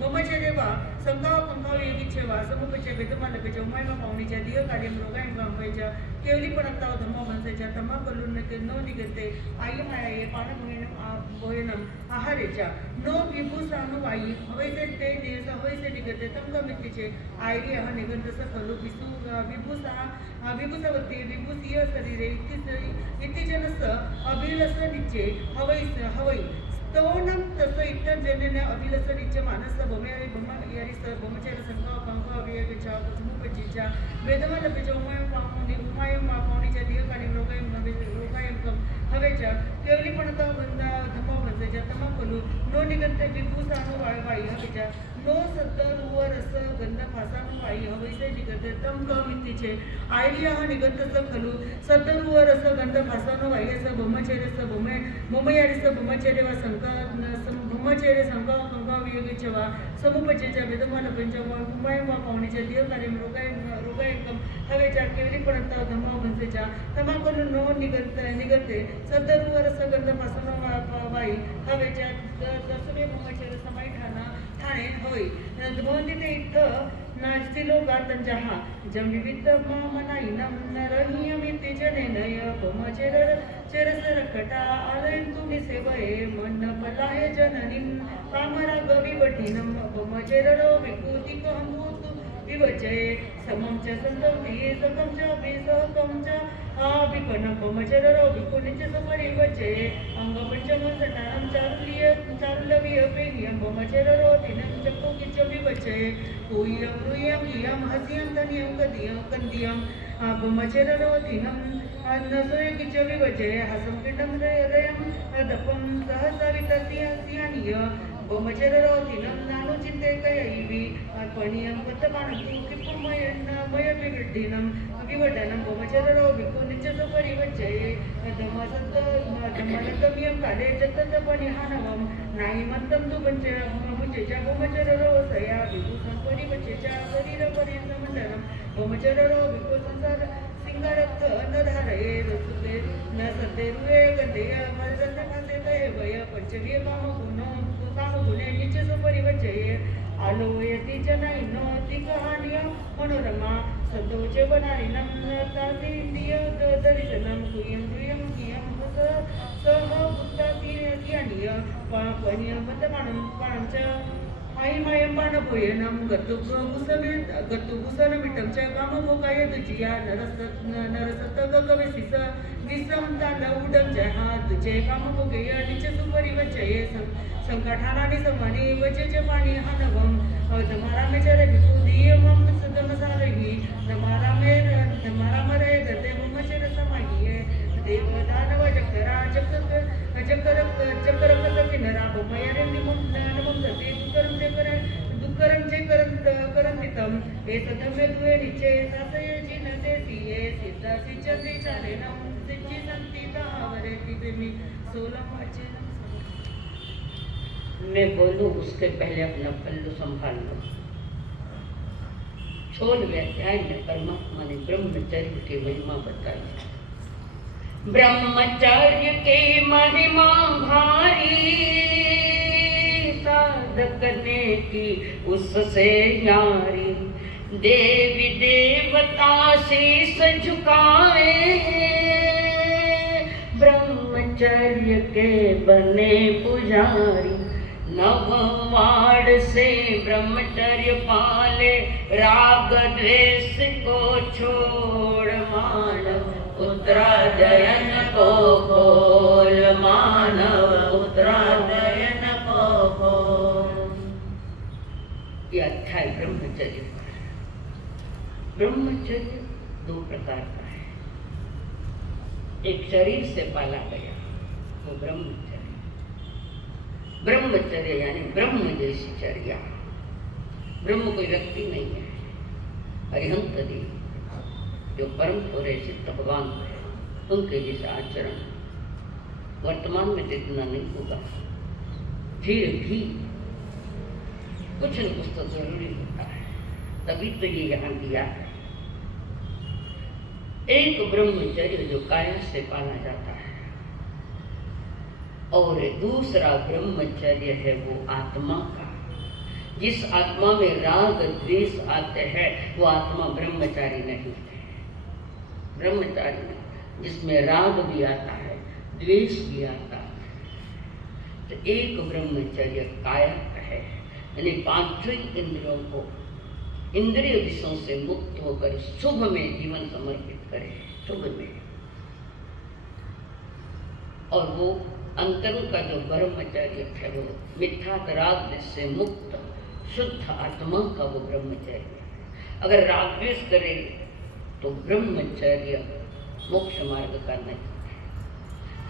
बोमचेरेवा संकाव कंकावियगिचेवा समुपचे वेदमा लभेच्या उमयमा पाहुणीच्या देहकालियम रोगायंगम हवेच्या केवलीपणात धमाव भंसेच्या तमाकलु नो निगंते आई मायाई पानगोयनम आहारेच्या नो विभूषानुवाई हवेचे ते देश हवेचे निगंते तम कामितीचे आयरिया हां निगंत सकलु विभूषवती विभूषीय शरीरे इतिजनस अभिलसनिचे हवै स्तवनम तसं इतर जनेने अभिलसनिचे मानस बोमचेरे संकाव कंकावियच्या समुपज्जीच्या वेदमा लभेच्या उमयम पाहुणीच्या देहकालीन रोगायंगम हवेच्या केवलीपणात धमाव भंसेच्या तमाकलु नो निगंते विभूषानुवाई हवेच्या नो सद्दरुवरस गंध फासानुवाई हवेचे निगंते तम कामितीचे आयरिया हां निगंत सकलु सद्दरुवरस गंध फासानुवाई असं बोमचेरेस बोमयारिस बोमचेरेवा बोमचेरे संकाव कंकावियगिचवा समुपज्जीच्या वेदमा लभेच्या उमयमा पाहुणीच्या देहकालीन रोगायंगम हवेच्या केवलीपणात धमाव भंसेच्या तमाकलु नो निगंते सद्दरुवरस गंध फासानुवाई हवेच्या दसवे बोमचेरे समाई ठाणे होय नदबंदिते इथं नाचती लोकातन जहा जम विविध मनाईनम नरहियमिति जनेनय पमचेर चेरसर कटा आलयन तुम्ही सेवये मन पलाय जननीम कामरा गवी वठिनम पमचेररो विकुति कहमूतु विवचये समम च संतवती सकम च विसकम च विपन्नम पमचेररो विकुनिच समरिवचये अंग पंचम सटानम चारुलवीय पेनियम पमचेररो तिनम चक्को किच विवचये पूयम रूयम कियम हसियम तनियम कदियम कंदियम पमचेररो तिनम अन्नसोय किच विवचये हसम पिंडम रयम अदपम सहसवितसियनिय पमचेररो तिनम नानु चिंते कयैवि अर्पणीयम पतमानतु किपुमयन्नमय विवृद्धिनम विवडनं पमचेररो विकुनिच परिवचये धमसत्तमयं काले जततपनिहानवं नायमन्तं तु पंचमुचेचा पमचेररो सया विभूतं परिवचेचा शरीरपर्यन्तमण्डलं पमचेररो विभू संसार सिंगारथ न धारये रसुते न सतेरुये गंधेय मरदन्तकासे वय पंचवीय कामगुणे निच परिवचये आलोयति जनैनो ति कहानिय मनोरमा सदोच बनारिनं तादिन्द्रिय दर्शनं कुयं दुयं कियं सह बुद्धातियनिय पापनिय मतमानं पांच आईमयं पानभोयनं गतुगुसनमिटं च कामभोगाय दुजिया नरसत गगवेसिस विसंतालौडं जहा तुझे कामभोगेय निच सुपरिवचये संकटानानि समानि वचेच पाणी हनवं धमारामे चरे विकुदीयमं सदमसारहि धमारामरे गते ममचर समाहिये देवदानव चक्रा चक्रकसकिनरा बमयरे नमं दते दुःकरं चे करंतितं हे सदमे दुए निचे सासये जिनते सिये सिद्धासि चंदे चालेनं सिच्ची संति तावरे तिप्रेमी सोलम अचेनं। मैं बोलूं उसके पहले अपना पल्लू संभाल लो। 16वें अध्याय में परमात्मा ने ब्रह्मचर्य की महिमा बताई। ब्रह्मचर्य की महिमा भारी साधक ने की उससे यारी देवी देवता शीश झुकावे ब्रह्मचर्य के बने पुजारी नववाड़ से ब्रह्मचर्य पाले राग द्वेष को छोड़ मानव उत्तरायण को बोल मानव उत्तरायण को बोल। यह अध्याय ब्रह्मचर्य का है। ब्रह्मचर्य 2 प्रकार का है। एक शरीर से पाला गया वो ब्रह्मचर्य। ब्रह्मचर्य यानी ब्रह्म जैसी चर्या। ब्रह्म कोई व्यक्ति नहीं है, अरिहंत देव जो परम थोड़े सिद्ध भगवान है, उनके जैसा आचरण वर्तमान में इतना नहीं होगा। फिर भी कुछ न कुछ तो जरूरी होता है, तभी तो ये यहाँ दिया है। एक ब्रह्मचर्य जो काया से पाला जाता है और दूसरा ब्रह्मचर्य है वो आत्मा का। जिस आत्मा में राग द्वेष आते हैं वो आत्मा ब्रह्मचारी नहीं है। ब्रह्मचारी नहीं, जिसमें राग भी आता है द्वेष भी आता है। तो एक ब्रह्मचर्य कायक है, यानी 5 इंद्रियों को इंद्रिय विषयों से मुक्त होकर शुभ में जीवन समर्पित करे, शुभ में। और वो अंतर का जो ब्रह्मचर्य है वो मिथ्या राग से मुक्त शुद्ध आत्मा का वो ब्रह्मचर्य है। अगर राग द्वेष करे तो ब्रह्मचर्य मोक्ष मार्ग का नहीं है।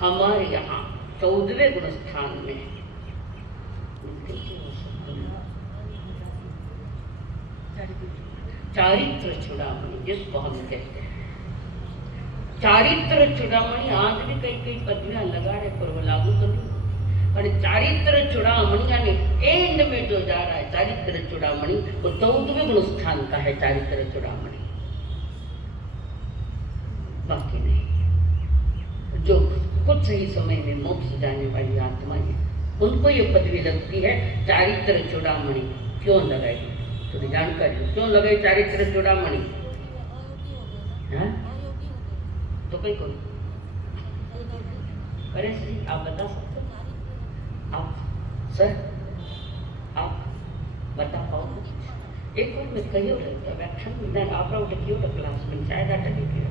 हमारे यहाँ 14वें गुण स्थान में चारित्र चूड़ामणि जिसको हम कहते हैं। चारित्र चूड़ामणि आज भी कई पदवियां लगा रहे पर वो लागू तो नहीं। और चारित्र चूड़ामणि यानी एंड में जो जा रहा है चारित्र चूड़ामणि वो 14वें गुण स्थान का है। चारित्र चूड़ामणि बाकी नहीं। जो कुछ सही समय में मोक्ष जाने वाली आत्मा है उनको ये पदवी लगती है चारित्र चूड़ामणि। क्यों लगाई? थोड़ी जानकारी क्यों लगाई चारित्र चूड़ामणि? हाँ? तो कई कोई करे जी, आप बता सकते हो? आप सर आप बता पाओ? एक और मैं कहियो लगता व्याख्यान में आप लोग क्यों क्लास में शायद अटक गया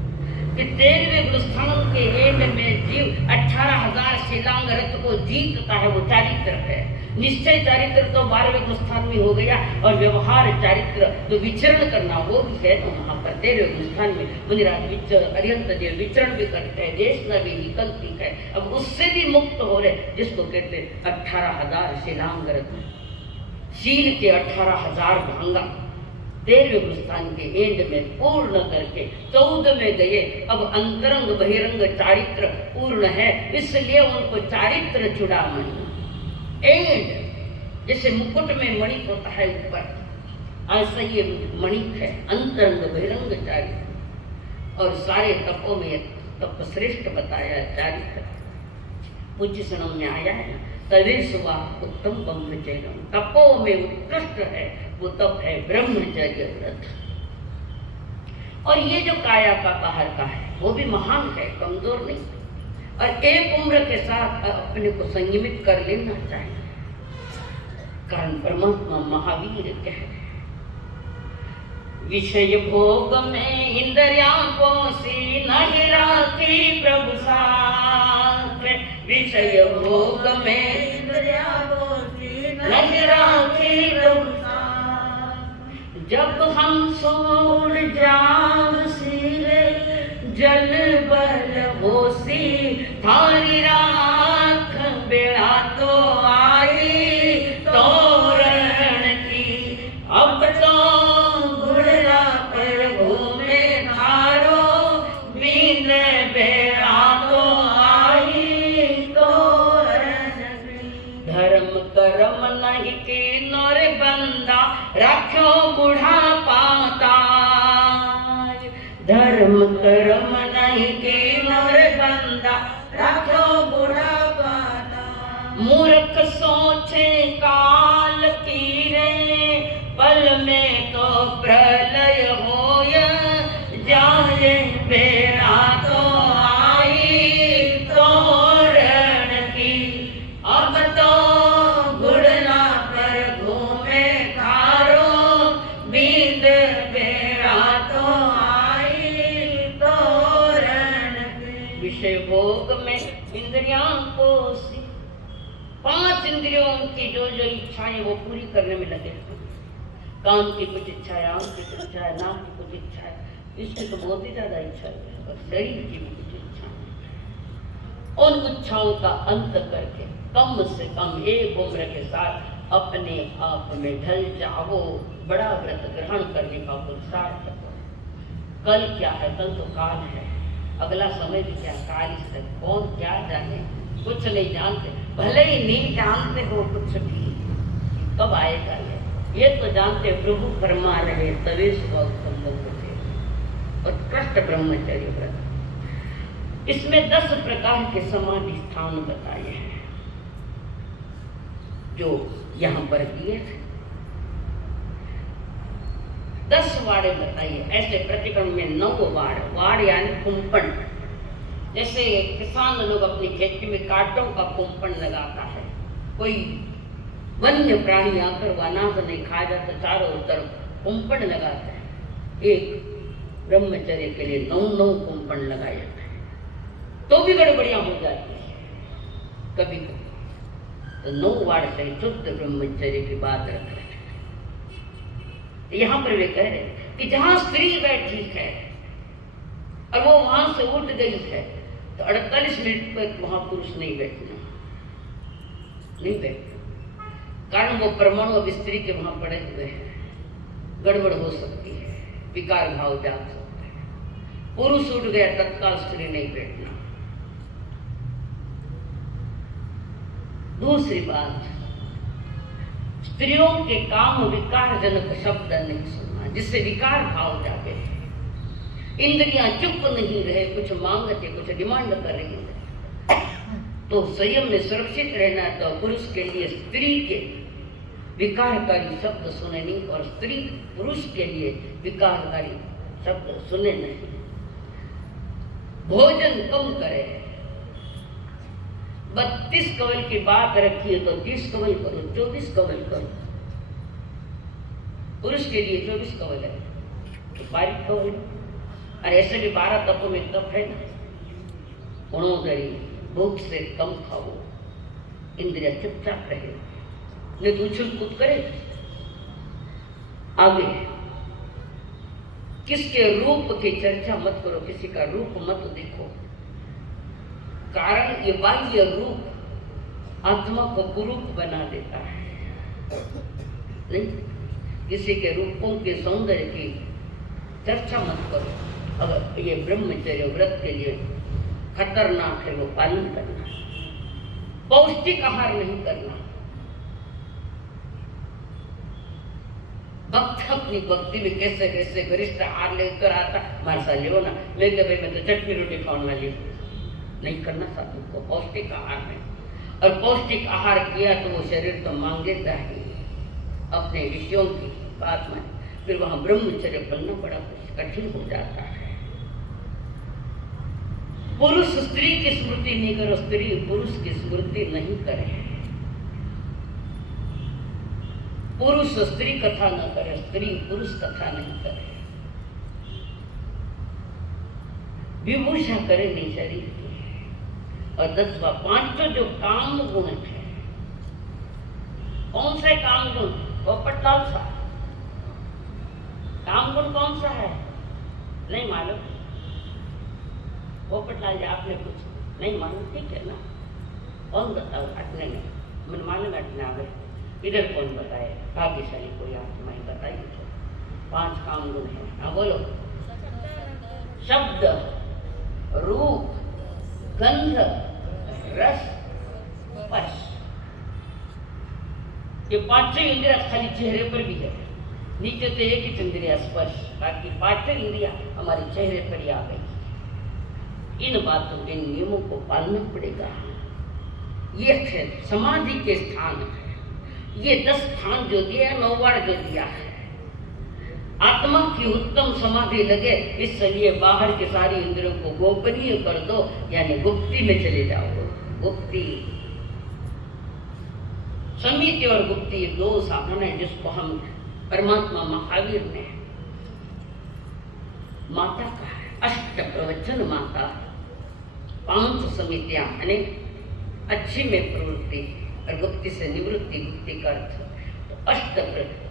कि 13वें गुरुस्थान के एंड में जीव 18,000 शिलांग रथ को जीतता है, वो चारित्र है। निश्चय चारित्र तो 12वें गुरुस्थान में हो गया, और व्यवहार चारित्र जो विचरण करना वो भी है तो वहाँ पर 13वें गुरुस्थान में मुनिराज अरिहंत देव विचरण भी करते हैं, देश न भी निकलती है। अब उससे भी मुक्त हो रहे जिसको कहते हैं 18,000 शिलांग रथ, शील के 18,000 भांगा 13वें गुरुस्थान के एंड में पूर्ण करके 14 में गए। अब अंतरंग बहिरंग चारित्र पूर्ण है, इसलिए उनको चारित्र चूड़ामणि। एंड जैसे मुकुट में मणिक होता है ऊपर, ऐसा ये मणिक है, अंतरंग बहिरंग चारित्र। और सारे तपों में तप श्रेष्ठ बताया चारित्र। पूज्य सनम में आया है ना, तवेशवा उत्तम ब्रह्मचर्य, तपों में उत्कृष्ट है वो तप है ब्रह्मचर्य व्रत। और ये जो काया का बाहर का है वो भी महान है, कमजोर नहीं। और एक उम्र के साथ अपने को संयमित कर लेना चाहिए, कारण परमात्मा महावीर कह रहे विषय भोग में इंद्रियां को सी नहीं राखी प्रभु साथ। विषय भोग में इंद्रियां को सी नहीं राखी प्रभु साथ। जब हम सोड़ जाम सिरे जल बल होसी, थारी राख बेड़ा तो आई तोरण की। अब तो गुड़रा पर घूमे थारो, बीन बेड़ा तो आई तोरण की। धर्म कर्म नहीं की नर बंदा, राख्यो बूढ़ा पाता। धर्म कर्म नहीं की नर बंदा, राख्यो बूढ़ा पाता। मूर्ख सोचे काल की रे, पल में तो प्रलय होय जाए। बेड़ा तो आई तोरण की, अब तो गुड़ना पर घूमे थारो, बींद बेड़ा तो आई तोरण की। विषय भोग में इंद्रियां को सी, 5 इंद्रियों की जो जो इच्छाएं वो पूरी करने में लगे। कान की कुछ इच्छा है, आंख की कुछ इच्छा है, नाक की कुछ इच्छा है, इसकी तो बहुत ही ज्यादा इच्छा है, और शरीर की भी कुछ इच्छा है। उन इच्छाओं का अंत करके कम से कम एक उम्र के साथ अपने आप में ढल जाओ, बड़ा व्रत ग्रहण करने का पुरुषार्थ करो। कल क्या है? कल तो काल है, अगला समय भी क्या काल से कौन क्या जाने, कुछ नहीं जानते। भले ही नहीं जानते हो कुछ भी, कब आएगा ये तो जानते प्रभु फरमा रहे तवे उत्तम और कृष्ण ब्रह्मचर्य व्रत। इसमें 10 प्रकार के समाधि स्थान बताए हैं जो यहाँ पर दिए थे। 10 वाड़े बताइए। ऐसे प्रतिक्रम में 9 वाड़ यानी कुंपण। जैसे किसान लोग अपनी खेती में कांटों का कुंपण लगाता है, कोई वन्य प्राणी आकर वो अनाज नहीं खा जाता, चारों तरफ कुंपण लगाता है। एक ब्रह्मचर्य के लिए 9 कुंपण लगाए जाते हैं, तो भी गड़बड़ियां हो जाती है कभी कभी। तो 9 वाड़ से शुद्ध ब्रह्मचर्य की बात रख रहे हैं। यहाँ पर वे कह रहे हैं कि जहां स्त्री बैठी है और वो वहां से उठ गई है, तो 48 मिनट तक वहां पुरुष नहीं बैठना, नहीं बैठना, कारण वो परमाणु अब स्त्री के वहां पड़े हुए हैं, गड़बड़ हो सकती है, विकार भाव जाग सकता है। पुरुष उठ गया तत्काल स्त्री नहीं बैठना। दूसरी बात, स्त्रियों के काम विकार जनक शब्द नहीं सुनना, जिससे विकार भाव जागे। इंद्रियां चुप नहीं रहे, कुछ मांगते कुछ डिमांड कर रही है, तो संयम में सुरक्षित रहना। तो पुरुष के लिए स्त्री के विकारकारी शब्द सुने नहीं, और स्त्री पुरुष के लिए विकारकारी शब्द सुने नहीं। भोजन कम करे। 32 कवल की बात रखी है तो 30 कवल करो, 24 कवल करो। पुरुष के लिए 24 कवल है तो 22 कवल, और ऐसे भी 12 तत्वों में तप है ना। उणोदरी, भूख से कम खाओ, इंद्रिया चुपचाप रहे, नहीं तो उछल कूद करे। आगे, किसके रूप की चर्चा मत करो, किसी का रूप मत देखो, कारण ये बाह्य रूप आत्मा को कुरूप बना देता है। नहीं, किसी के रूपों के सौंदर्य की चर्चा मत करो। अगर ये ब्रह्मचर्य व्रत के लिए खतरनाक है, वो पालन करना। पौष्टिक आहार नहीं करना। भक्त अपनी भक्ति में कैसे कैसे गरिष्ठ आहार लेकर आता, मार सा लियो ना, मैं क्या भाई मैं तो चटनी रोटी खाने वाली हूँ। नहीं करना साधु को पौष्टिक आहार में, और पौष्टिक आहार किया तो वो शरीर तो मांगेगा ही अपने विषयों की बात में, फिर वहां ब्रह्मचर्य बनना बड़ा कठिन हो जाता है। पुरुष स्त्री की स्मृति नहीं करो, स्त्री पुरुष की स्मृति नहीं करे। पुरुष स्त्री कथा न करे, स्त्री पुरुष कथा नहीं करे। विभूषा करे नहीं शरीर की। और 10वां, 5 जो काम गुण है, कौन से काम गुण? पोपटलाल सा काम गुण कौन सा है? नहीं मालूम। पोपटलाल जी आपने कुछ नहीं मालूम, ठीक है ना? कौन बताओ? अटने नहीं, मैंने मालूम अटने आ गए। इधर कौन बताए? भाग्यशाली कोई आत्माएं बताइए तो। 5 काम गुण है। हाँ बोलो। शब्द, रूप, गंध, रस, स्पर्श। ये 5 इंद्रिया खाली चेहरे पर भी है, नीचे तो एक ही इंद्रिया स्पर्श, बाकी 5 इंद्रिया हमारे चेहरे पर ही आ गई। इन बातों के नियमों को पालना पड़ेगा। ये है समाधि के स्थान है। ये 10 स्थान जो दिया, 9वां जो दिया है, आत्मा की उत्तम समाधि लगे, इसलिए बाहर के सारी इंद्रियों को गोपनीय कर दो, यानी गुप्ती में चले जाओ। गुप्ती, समिति और गुप्ती, ये 2 साधन है जिसको हम परमात्मा महावीर ने माता का है, अष्ट प्रवचन माता, 5 समितियां, यानी अच्छी में प्रवृत्ति और गुप्ति से निवृत्ति, गुप्ति का अर्थ। तो अष्ट,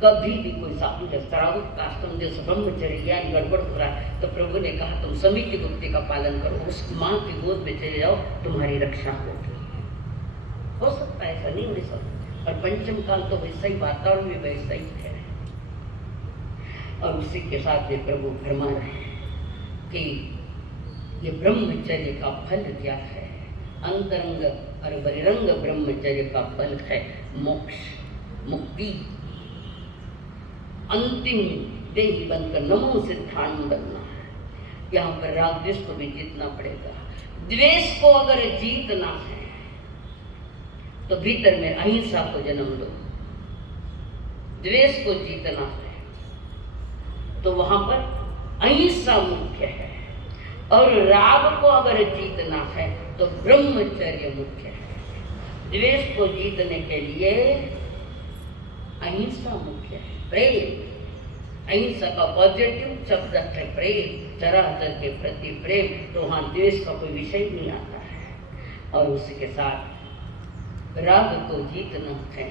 कभी भी कोई साधु जब श्रावक का समझे ब्रह्मचर्य ज्ञान गड़बड़ हो रहा है तो प्रभु ने कहा तुम समिति गुप्ति का पालन करो, उस माँ की गोद में चले जाओ, तुम्हारी रक्षा होगी। हो सकता है, ऐसा नहीं हो सकता। और पंचम काल तो वैसा ही, वातावरण भी वैसा ही है। और उसी के साथ ये प्रभु फरमा रहे हैं कि ये ब्रह्मचर्य का फल क्या है। अंतरंग और बहिरंग ब्रह्मचर्य का फल है मोक्ष, मुक्ति, अंतिम देही बनकर नमो सिद्धांत बनना है। यहाँ पर राग द्वेष को भी जीतना पड़ेगा। द्वेष को अगर जीतना है तो भीतर में अहिंसा को जन्म दो। द्वेष को जीतना है तो वहां पर अहिंसा मुख्य है, और राग को अगर जीतना है तो ब्रह्मचर्य मुख्य है। द्वेष को जीतने के लिए अहिंसा मुख्य है, प्रेम। अहिंसा का पॉजिटिव शब्द है प्रेम, चराचर के प्रति प्रेम, तो वहां द्वेष का कोई विषय नहीं आता है। और उसी के साथ राग को जीतना है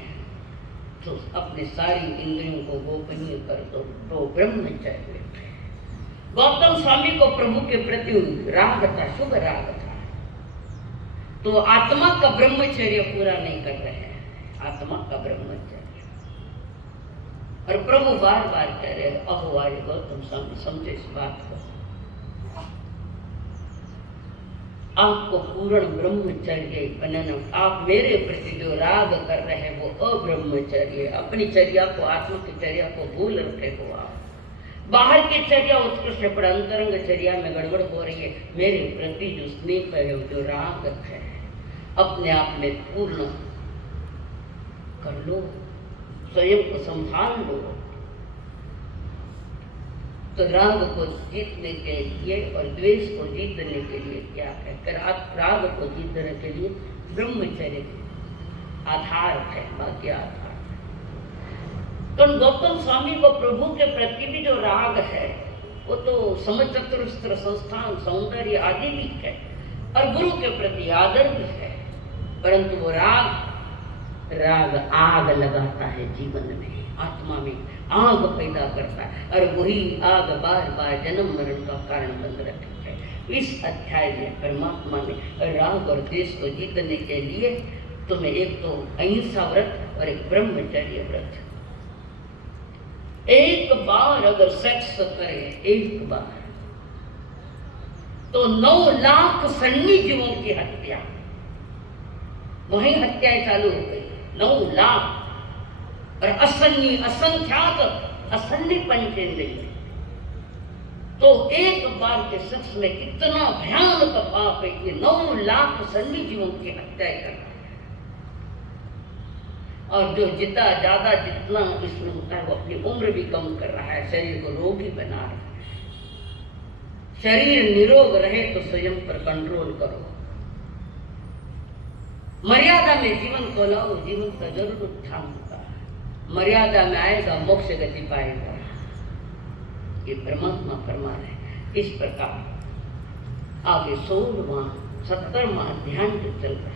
तो अपने सारी इंद्रियों को गोपनीय कर दो, तो ब्रह्मचर्य। गौतम स्वामी को प्रभु के प्रति राग था, शुभ राग था, तो आत्मा का ब्रह्मचर्य पूरा नहीं कर रहे हैं, आत्मा का ब्रह्मचर्य। और प्रभु बार बार कह रहे हैं, अहो आर्य गौतम स्वामी समझे इस बात को, आपको पूर्ण ब्रह्मचर्य बनाना। आप मेरे प्रति जो राग कर रहे हैं वो अब्रह्मचर्य, अपनी चर्या को, आत्मा की चर्या को भूल रखे हो आप। बाहर की चर्या उत्कृष्ट है पर अंतरंग चर्या में गड़बड़ हो रही है। मेरे प्रति जो स्नेह है, जो राग है, अपने आप में पूर्ण कर लो, स्वयं को संभाल लो। तो राग को जीतने के लिए और द्वेष को जीतने के लिए क्या है? राग को जीतने के लिए ब्रह्मचर्य आधार है, बाकी आधार है। तो गौतम स्वामी को प्रभु के प्रति भी जो राग है वो तो समचतुरस्त्र संस्थान सौंदर्य आदि भी है और गुरु के प्रति आदर भी है, परंतु वो राग आग लगाता है जीवन में, आत्मा में आग पैदा करता है और वही आग बार बार जन्म मरण का कारण बन रखी है। इस अध्याय में परमात्मा ने राग और द्वेष को जीतने के लिए तुम्हें एक तो अहिंसा व्रत और एक ब्रह्मचर्य व्रत, एक बार अगर सेक्स करे एक बार तो 9 लाख सन्नी जीवों की हत्या, वहीं हत्याएं चालू हो गई। 9 लाख और असन्नी असंख्यात असन्नी पंचेंद्रिय, तो एक बार के शख्स में कितना भयानक पाप है कि 9 लाख सन्नी जीवों की हत्या करना। और जो जितना ज्यादा जितना इसमें होता है वो अपनी उम्र भी कम कर रहा है, शरीर को रोगी बना रहा है। शरीर निरोग रहे तो स्वयं पर कंट्रोल करो, मर्यादा में जीवन को लाओ, जीवन का जरूर उत्थान होता है, मर्यादा में आएगा मोक्ष गति पाएगा, ये परमात्मा फरमा है। इस प्रकार आगे 16वां 17वां ध्यान जो चल रहा है।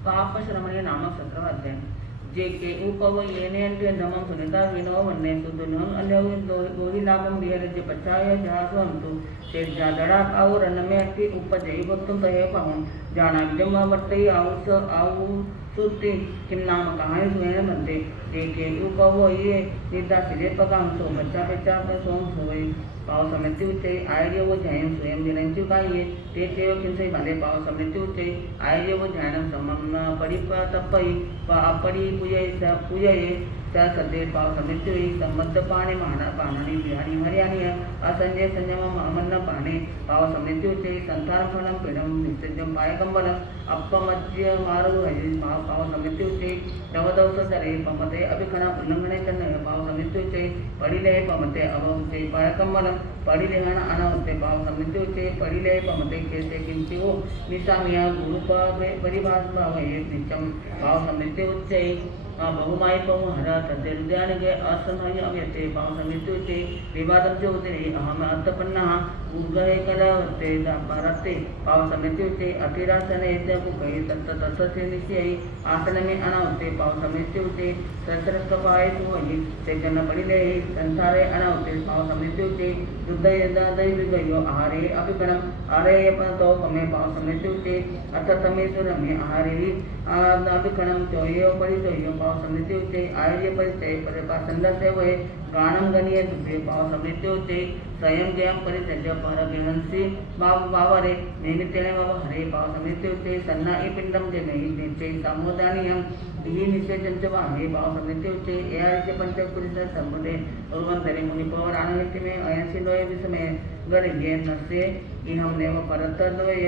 पाप श्रमणे नामक 17वां अध्याय जे के उपव येने अन्य नमं सुनिता विनो वन्ने सुदुनम अन्य गोहि लाभम विहरज पचाय जासवंतु से जादड़ा काउ रन में अति उपजय गोत्तम तहे पाहुन जाना जम वर्तई आउ सुत्ति किम नाम कहानी सुने बनते जे के उपव ये निदा सिरे पकाम सो बच्चा बच्चा पर सोम सोए पाव समिति उच्चे आर्य वो जैन स्वयं विनंती का ये ते किनसे बाले पाव समिति उच्चे आर्य वो जैन समम परिपतपई व अपरि पूजये सदे पाव समिति हुई संबद्ध पाने माना पानी बिहारी हरियाणी असंजय संयम अमन्न पाने पाव समिति उच्चे संतान फलम पीडम नित्यजम पायकंबल अपमज्य मारु हरि पाव समिति उच्चे नवदवस सरे पमते अभिखना उल्लंघने कन्नय पाव समिति उच्चे पड़िले पमते अवउच्चे पायकंबल पड़िले हन अनवते पाव समिति उच्चे पड़िले पमते कैसे किंचित हो निशामिया गुरु परिभाष भाव नित्यम पाव समिति उच्चे बहुमाई पहु हरा तद्यान के असमय अव्यते पाव समिति उच्चे विवादम जो उतरे अहम अर्थपन्ना उर्गहे कलावते भारते पाव समिति उच्चे अतिरासन कही तत्त से निश्चय आसन में अनावते पाव समिति उच्चे सहस्रपाय सुवही से जन पड़िले संसारे अनावते पाव समिति उच्चे दुर्दय विगयो आहारे अभिगणम आरे तो कमे पाव समिति उच्चे अथ तमेश्वर में आहारे अभिगणम चौयो परिचयो पाव समिति उच्चे आर्य परिचय परिपासंदा से वह गानम गणीय दुभ्य पाव समिति उच्चे स्वयं जयम परिचय पर गहंसी बावरे निमित्तेने बाबा हरे पाव समिति उच्चे सन्ना ई पिंडम जे नहीं निश्चय सामोदानियम ही निश्चय चंचवा हे पाव समिति उच्चे एआरचे पंचपुरुष संबंधे उर्वंतरे मुनि पवर आनंद में अयसी लोय विसमय गरिगे नसे ई हमने वो परत लोय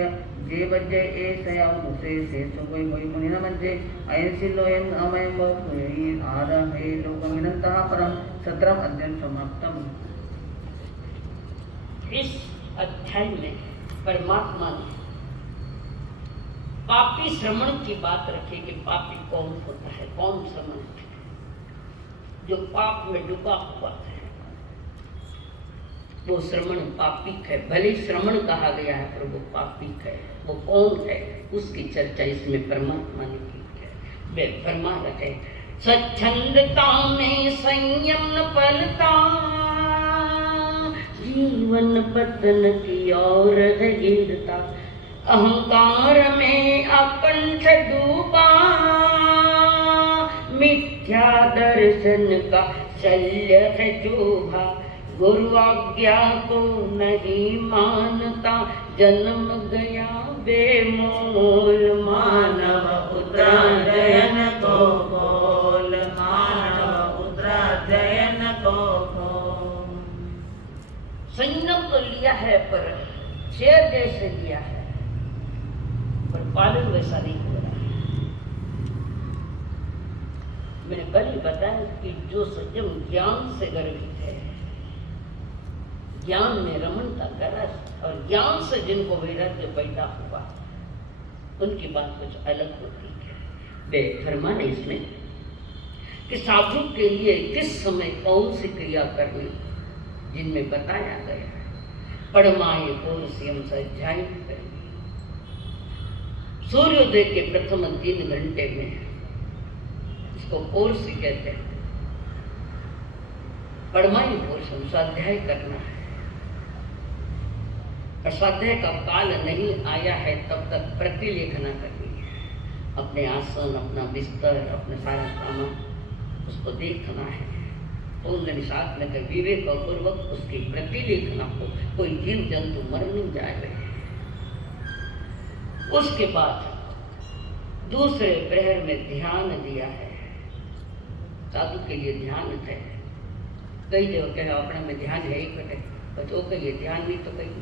जे बज्जे ए सयाव दुसे से कोई मुनि न बज्जे अयसी लोयम अमयम कोई आर हे लोकमिनंतः परम 17वां अध्याय समाप्तम। इस अध्याय में परमात्मा ने पापी श्रमण की बात रखी कि पापी कौन होता है, कौन श्रमण है, जो पाप में डूबा हुआ है वो श्रमण पापी है। भले श्रमण कहा गया है पर वो पापी है, वो कौन है उसकी चर्चा इसमें परमात्मा ने की है। वे फरमा रहे स्वच्छंदता में संयम न पलता जीवन पतन की ओर है गिरता अहंकार में अकंठ डूबा मिथ्या दर्शन का शल्य है शोभा गुरु आज्ञा को नहीं मानता जन्म गया बेमोल मानव उत्तरायण को बोल मानव उत्तरायण को बोल। संयम तो लिया है पर शेर जैसे लिया है पर पालन वैसा नहीं हो रहा है। मैंने कल ही बताया कि जो सज्जन ज्ञान से गर्वित है, ज्ञान में रमणता का रस और ज्ञान से जिनको वैराग्य पैदा हुआ, उनकी बात कुछ अलग होती है। वे फरमाने इसमें कि साधु के लिए किस समय कौन सी क्रिया करनी, जिनमें बताया गया है पढ़माए पौरुषियम सज्जाई करनी। सूर्योदय के प्रथम 3 घंटे में, इसको पौरुषि कहते हैं, पढ़माई पौरुषम स्वाध्याय करना है। स्वाध्याय का काल नहीं आया है तब तक प्रतिलेखना करनी है। अपने आसन, अपना बिस्तर, अपने सारा सामान उसको देखना है। पूर्ण निषाद में कर विवेक पूर्वक उसकी प्रतिलेखना हो, कोई जीव जंतु मर नहीं जाए। उसके बाद दूसरे प्रहर में ध्यान दिया है। साधु के लिए ध्यान है। कई जगह कह अपने में ध्यान है ही कटे, बस वो कहिए ध्यान नहीं तो कहीं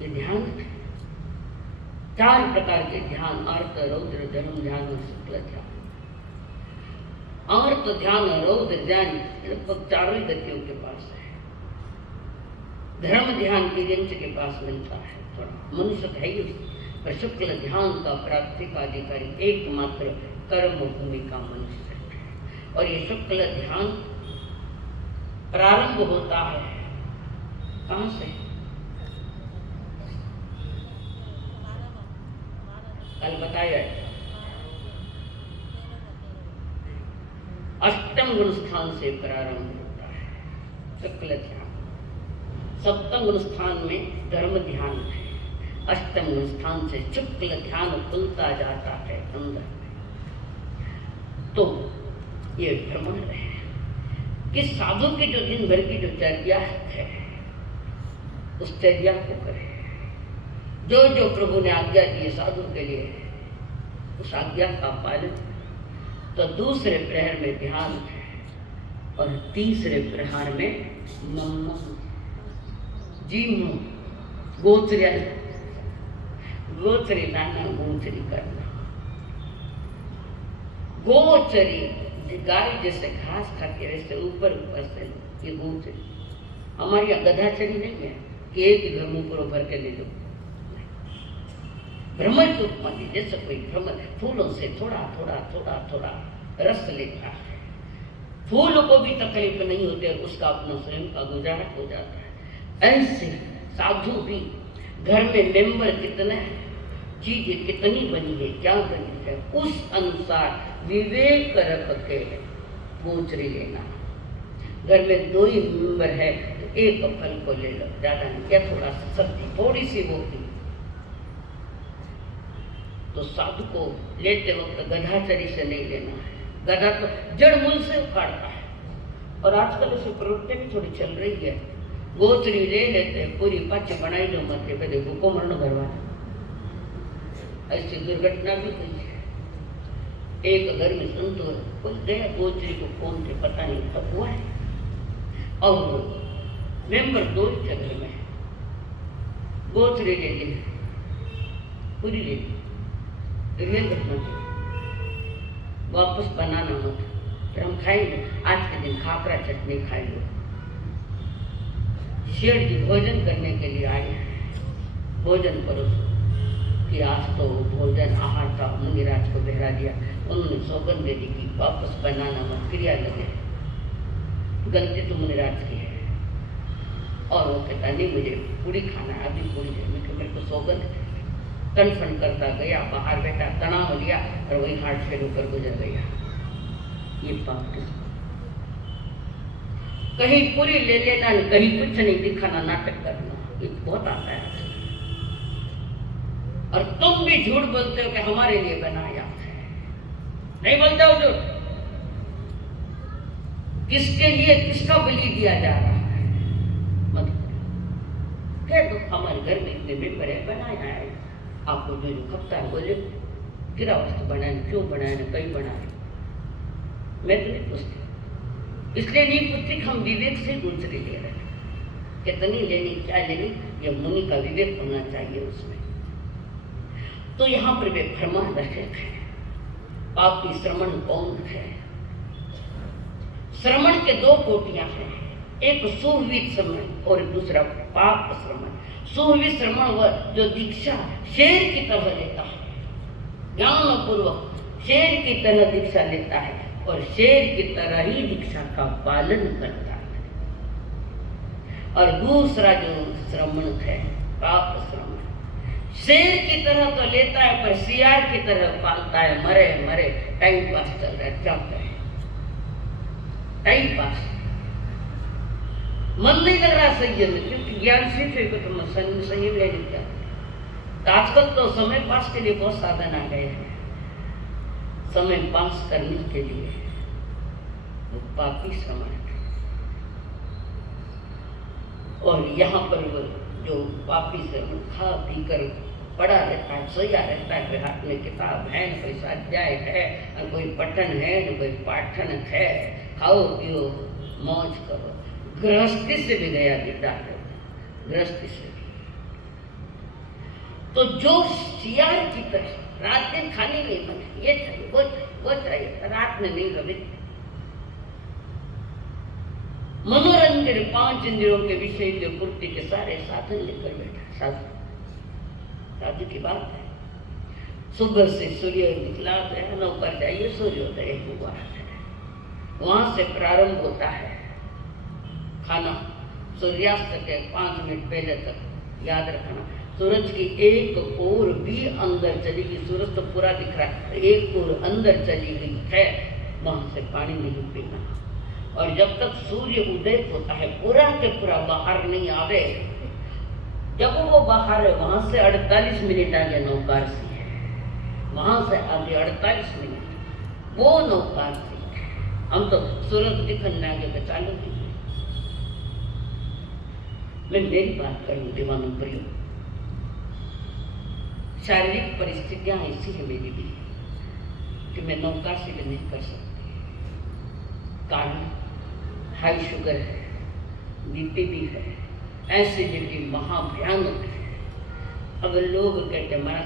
ये ध्यान है। 4 प्रकार के ध्यान, अर्थ, रौद्र, धर्म ध्यान और शुक्ल ध्यान। अर्थ ध्यान, रौद्र ध्यान लगभग 4 ही गतियों के पास है। धर्म ध्यान किरेंच के पास मिलता है, थोड़ा मनुष्य है ही, पर शुक्ल ध्यान का प्राप्तिक अधिकारी एकमात्र कर्म भूमि का मनुष्य है। और ये शुक्ल ध्यान प्रारंभ होता है कहाँ से? कल बताया अष्टम गुण स्थान से प्रारंभ होता है शुक्ल ध्यान। सप्तम गुण स्थान में धर्म ध्यान है। अष्टम गुण स्थान से शुक्ल ध्यान खुलता जाता है अंदर में। तो ये भ्रमण है कि साधु की जो दिन भर की जो चर्या है उस चर्या को करे। जो जो प्रभु ने आज्ञा दी साधु के लिए उस आज्ञा का पालन। तो दूसरे प्रहर में ध्यान है और तीसरे प्रहर में मम्मा जी गोचरी गोचरी लाना, गोचरी करना। गोचरी गाय जैसे घास खाती है वैसे ऊपर ऊपर से ये गोचरी। हमारे यहाँ गधाचरी नहीं है कि एक ही घर मुंह पर भर के ले लो। भ्रमर की उपमा दी, जैसे कोई भ्रमर फूलों से थोड़ा थोड़ा थोड़ा थोड़ा रस लेता है। फूल को भी तकलीफ नहीं होती है, उसका अपना स्वयं का गुजारा हो जाता है। ऐसे साधु भी घर में मेंबर कितने हैं, चीजें कितनी बनी है, क्या बनी है, उस अनुसार विवेक रख के गोचरी लेना। घर में 2 ही मेंबर है तो एक फल को ले लो, ज्यादा नहीं, क्या थोड़ा सा सब्जी थोड़ी सी होती। तो साधु को लेते वक्त गधाचरी से नहीं लेना है। गधा तो जड़ मूल से उखाड़ता है। और आजकल ऐसी प्रवृत्ति भी थोड़ी चल रही है। गोचरी ले लेते हैं, पूरी पाची बनाई लो मत पे देखो को मरण घरवाना। ऐसी दुर्घटना भी हुई है। एक घर में संतो कोई गया गोचरी को कौन थे पता नहीं, तब हुआ है। और मेंबर 2 ही थे घर में, गोचरी ले ली पूरी ले ली। ये घटना वापस बनाना मत, फिर हम खाएंगे आज के दिन खाकरा चटनी खाई लो। शेर जी भोजन करने के लिए आए हैं, भोजन परोसो कि आज तो भोजन आहार का मुनिराज को बहरा दिया। उन्होंने सौगंध दे दी कि वापस बनाना मत, क्रिया लगे। गलती तो मुनिराज की है। और वो कहता नहीं मुझे पूरी खाना है, अभी पूरी है। मेरे को सौगंध कन्फर्म करता गया, बाहर बैठा, तनाव लिया और वही हार्ट फेल ऊपर गुजर गया। ये पाप किसको? कहीं पूरी ले लेना, कहीं कुछ नहीं दिखाना, नाटक करना, ये बहुत आता है। और तुम भी झूठ बोलते हो कि हमारे लिए बनाया है। नहीं बोलते हो झूठ? किसके लिए किसका बलि दिया जा रहा है? मत कह दो हमारे घर में इतने मेंबर है, बनाया है। आपको जो जो खपता है बोले गिरा वस्तु बनाए, क्यों बनाए ना कहीं बनाए। मैं तो नहीं पूछती, इसलिए नहीं पूछती। हम विवेक से गोचरी ले रहे हैं, कितनी लेनी क्या लेनी, ये मुनि का विवेक होना चाहिए उसमें। तो यहाँ पर वे भ्रमण रहे थे पापी श्रमण कौन है? श्रमण के दो कोटियां हैं, एक सुविहित श्रमण और दूसरा पाप श्रमण। सुविहित श्रमण वह जो दीक्षा शेर की तरह लेता है, ज्ञान पूर्वक शेर की तरह दीक्षा लेता है और शेर की तरह ही दीक्षा का पालन करता है। और दूसरा जो श्रमण है पाप श्रमण, शेर की तरह तो लेता है पर सियार की तरह पालता है, मरे मरे टाइम पास चल रहा है, क्या करे, टाइम पास, मन नहीं लग रहा संयम में, क्योंकि ज्ञान सीखे को तो संयम ले लेता है। तो आजकल तो समय पास के लिए बहुत साधन आ गए हैं, समय पास करने के लिए वो पापी श्रमण है। और यहाँ पर वो जो पापी श्रमण खा पी कर पड़ा रहता है, सोया रहता है, हाथ में किताब है, न कोई स्वाध्याय है, न कोई पठन है, न कोई पाठन है, खाओ पियो मौज करो। गृहस्थी से भी गया विदा है, गृहस्थी से भी। तो जो सियार की तरह रात दिन खाने नहीं बने, ये चाहिए वो चाहिए, रात में नहीं रहे। मनोरंजन 5 इंद्रियों के विषय के पूर्ति के सारे साधन लेकर बैठा साधु। साधु की बात है, सुबह से सूर्य निकला है, 9 पर जाइए सूर्योदय हुआ है, वहां से प्रारंभ होता है खाना, सूर्यास्त के 5 मिनट पहले तक याद रखना। सूरज की एक ओर भी अंदर चली गई, सूरज तो पूरा दिख रहा है, एक ओर अंदर चली गई है, वहां से पानी नहीं पीना। और जब तक सूर्य उदय होता है पूरा के पूरा बाहर नहीं आवे, जब वो बाहर है वहां से 48 मिनट आगे नौकारसी है, वहां से आगे 48 मिनट वो नौकारसी है। हम तो सूरज दिखने आगे का चालू कीजिए। मैं मेरी बात करूं दीवानों प्रियो, शारीरिक परिस्थितियां ऐसी है मेरी भी कि मैं नौकारसी भी नहीं कर सकती। कारण हाई शुगर है, बीपी भी है, एसिडिटी महाभयानक है। अगर लोग कहते हमारा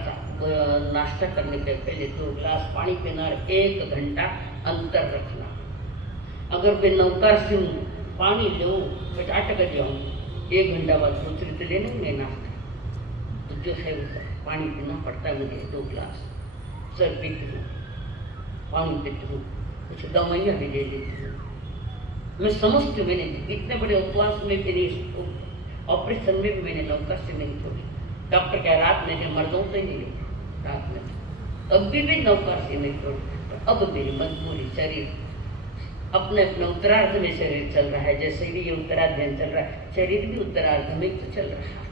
नाश्ता करने के पहले 2 गिलास पानी पीना और 1 घंटा अंतर रखना। अगर मैं नौकारसी पानी लूँ फिर अटक जाऊँ, 1 घंटा बाद दूसरी तो लेने में नाश्ता, तो जो है वो पानी पीना पड़ता है मुझे। 2 गिलास सर पीती हूँ, पानी पीती हूँ, कुछ दवाइयाँ भी ले लेती हूँ। मैं समझती हूँ, मैंने इतने बड़े उपवास में भी नहीं, ऑपरेशन में भी मैंने नौकारसी नहीं छोड़ी। डॉक्टर कह रात में जब मर जाऊँ तो ही नहीं लेती, रात में तब भी नौकारसी नहीं छोड़ी। तो अब मेरी मजबूरी, शरीर अपने अपने उत्तरार्ध में शरीर चल रहा है, जैसे भी ये उत्तरार्ध चल रहा है, शरीर भी उत्तरार्ध में तो चल रहा है।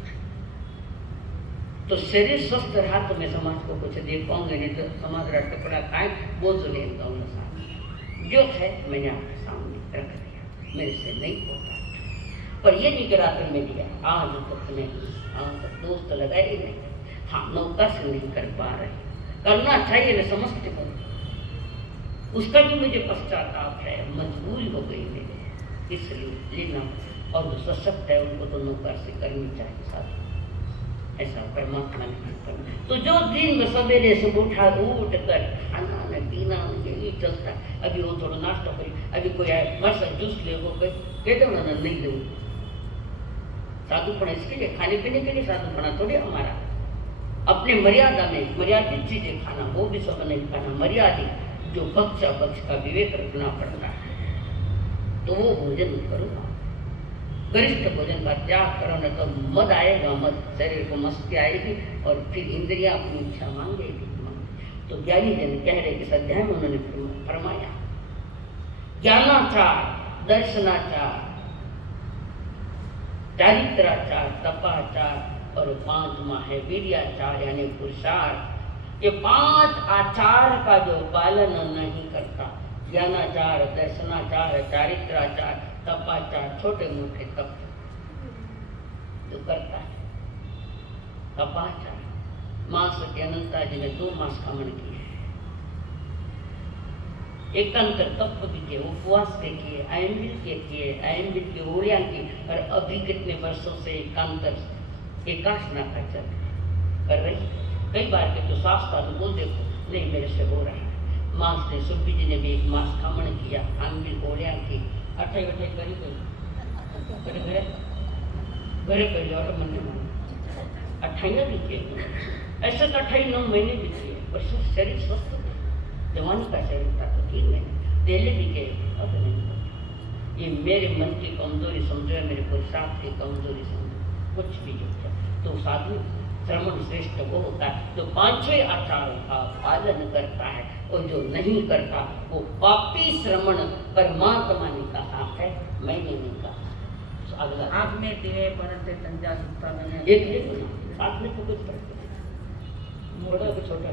तो शरीर स्वस्थ रहा तो मैं समाज को कुछ दे पाऊंगी, नहीं तो समाज का टुकड़ा खाए वो तो नहीं पाऊंगा। साथ जो है मैंने आपके सामने रख दिया, मेरे से नहीं होता। पर ये नहीं कि रात में दिया, आज तक नहीं, आज तक दोस्त लगाए ही नहीं। हाँ, नौकारसी नहीं कर पा रहे, करना चाहिए, मैं समझती हूँ, उसका भी मुझे पश्चाताप है, मजबूरी हो गई मेरे, इसलिए लेना। और जो सशक्त है उनको तो नौकारसी करनी चाहिए साथ, ऐसा परमात्मा ने करना। तो जो दिन में सवेरे से उठ कर खाना न पीना यही चलता है। अभी वो थोड़ा नाश्ता करी, अभी कोई आए मर सा जूस ले, वो कह दो ना नहीं दो। साधुपना इसके लिए, खाने पीने के लिए साधुपना थोड़ी हमारा, अपने मर्यादा में मर्यादित चीजें खाना, वो भी सब नहीं खाना, मर्यादित जो भक्ष भक्ष का विवेक रखना पड़ता है, तो वो भोजन करो, गरिष्ठ भोजन का त्याग करो, न तो मद आएगा, मद शरीर को मस्ती आएगी और फिर इंद्रियां अपनी इच्छा मांगेगी। तो ज्ञानी जन कह रहे कि अध्याय में उन्होंने फरमाया, ज्ञानाचार, दर्शनाचार, चारित्राचार, तपाचार और 5वां है वीर्याचार यानी पुरुषार्थ। ये 5 आचार का जो पालन नहीं करता, ज्ञानाचार, दर्शनाचार, चारित्राचार, तपाचार, छोटे मोटे तप जो करता है, तपाचार, मास के अनंता जी ने 2 मास खमन किए, एकांतर तप भी किए, उपवास के किए, आयंबिल के किए, आयंबिल की ओरिया की, और अभी कितने वर्षों से एकांतर एकाशना का चल कर रही। कई बार के तो शास्त्र अनुकूल देखो नहीं मेरे से हो रहा है, मांस ने सुप्पी जी ने भी एक मांस खामण किया आम भी ओढ़िया की अठाई वठाई करी घरे घरे घरे कर जाओ तो मन में अठाइयाँ भी किए ऐसे तो 28-9 महीने भी किए पर शरीर स्वस्थ था जवानी का शरीर था तो 3 महीने पहले भी गए अब नहीं। ये मेरे मन की कमजोरी समझो मेरे पुरुषार्थ की कमजोरी समझो कुछ भी जो है तो साधु श्रवण श्रेष्ठ वो होता है जो 5-6 आचारों का पालन करता है और जो नहीं करता वो पापी श्रवण परमात्मा ने कहा है मैंने नहीं कहा। अगला आँख में टिरे परंतु संजा सुखता नहीं एक साथ में तो कुछ फर्क नहीं बड़ा कि छोटा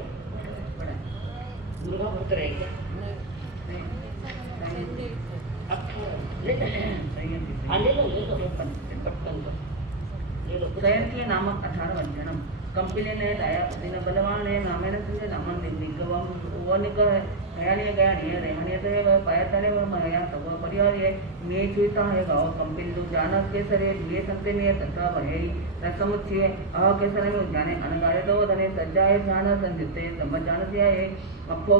बड़ा मुर्गा बहुत रहेगा ले लो पटकन ले लो जयंती नामक 18 वंजनम कंपिले ने दाया पतिने बलवान ने नामे ने तुझे नामन दिग्गवम वो निक हयानी गयानी रेहनी तो पायतने व महया सब परिवार ये मे चुता है गाओ कंपिल दु जानक के सरे लिए संते ने तथा भय रसमुच्चे अह के सरे में जाने अनगारे दो धने सज्जाए ध्यान संजिते समजान सिया है अपो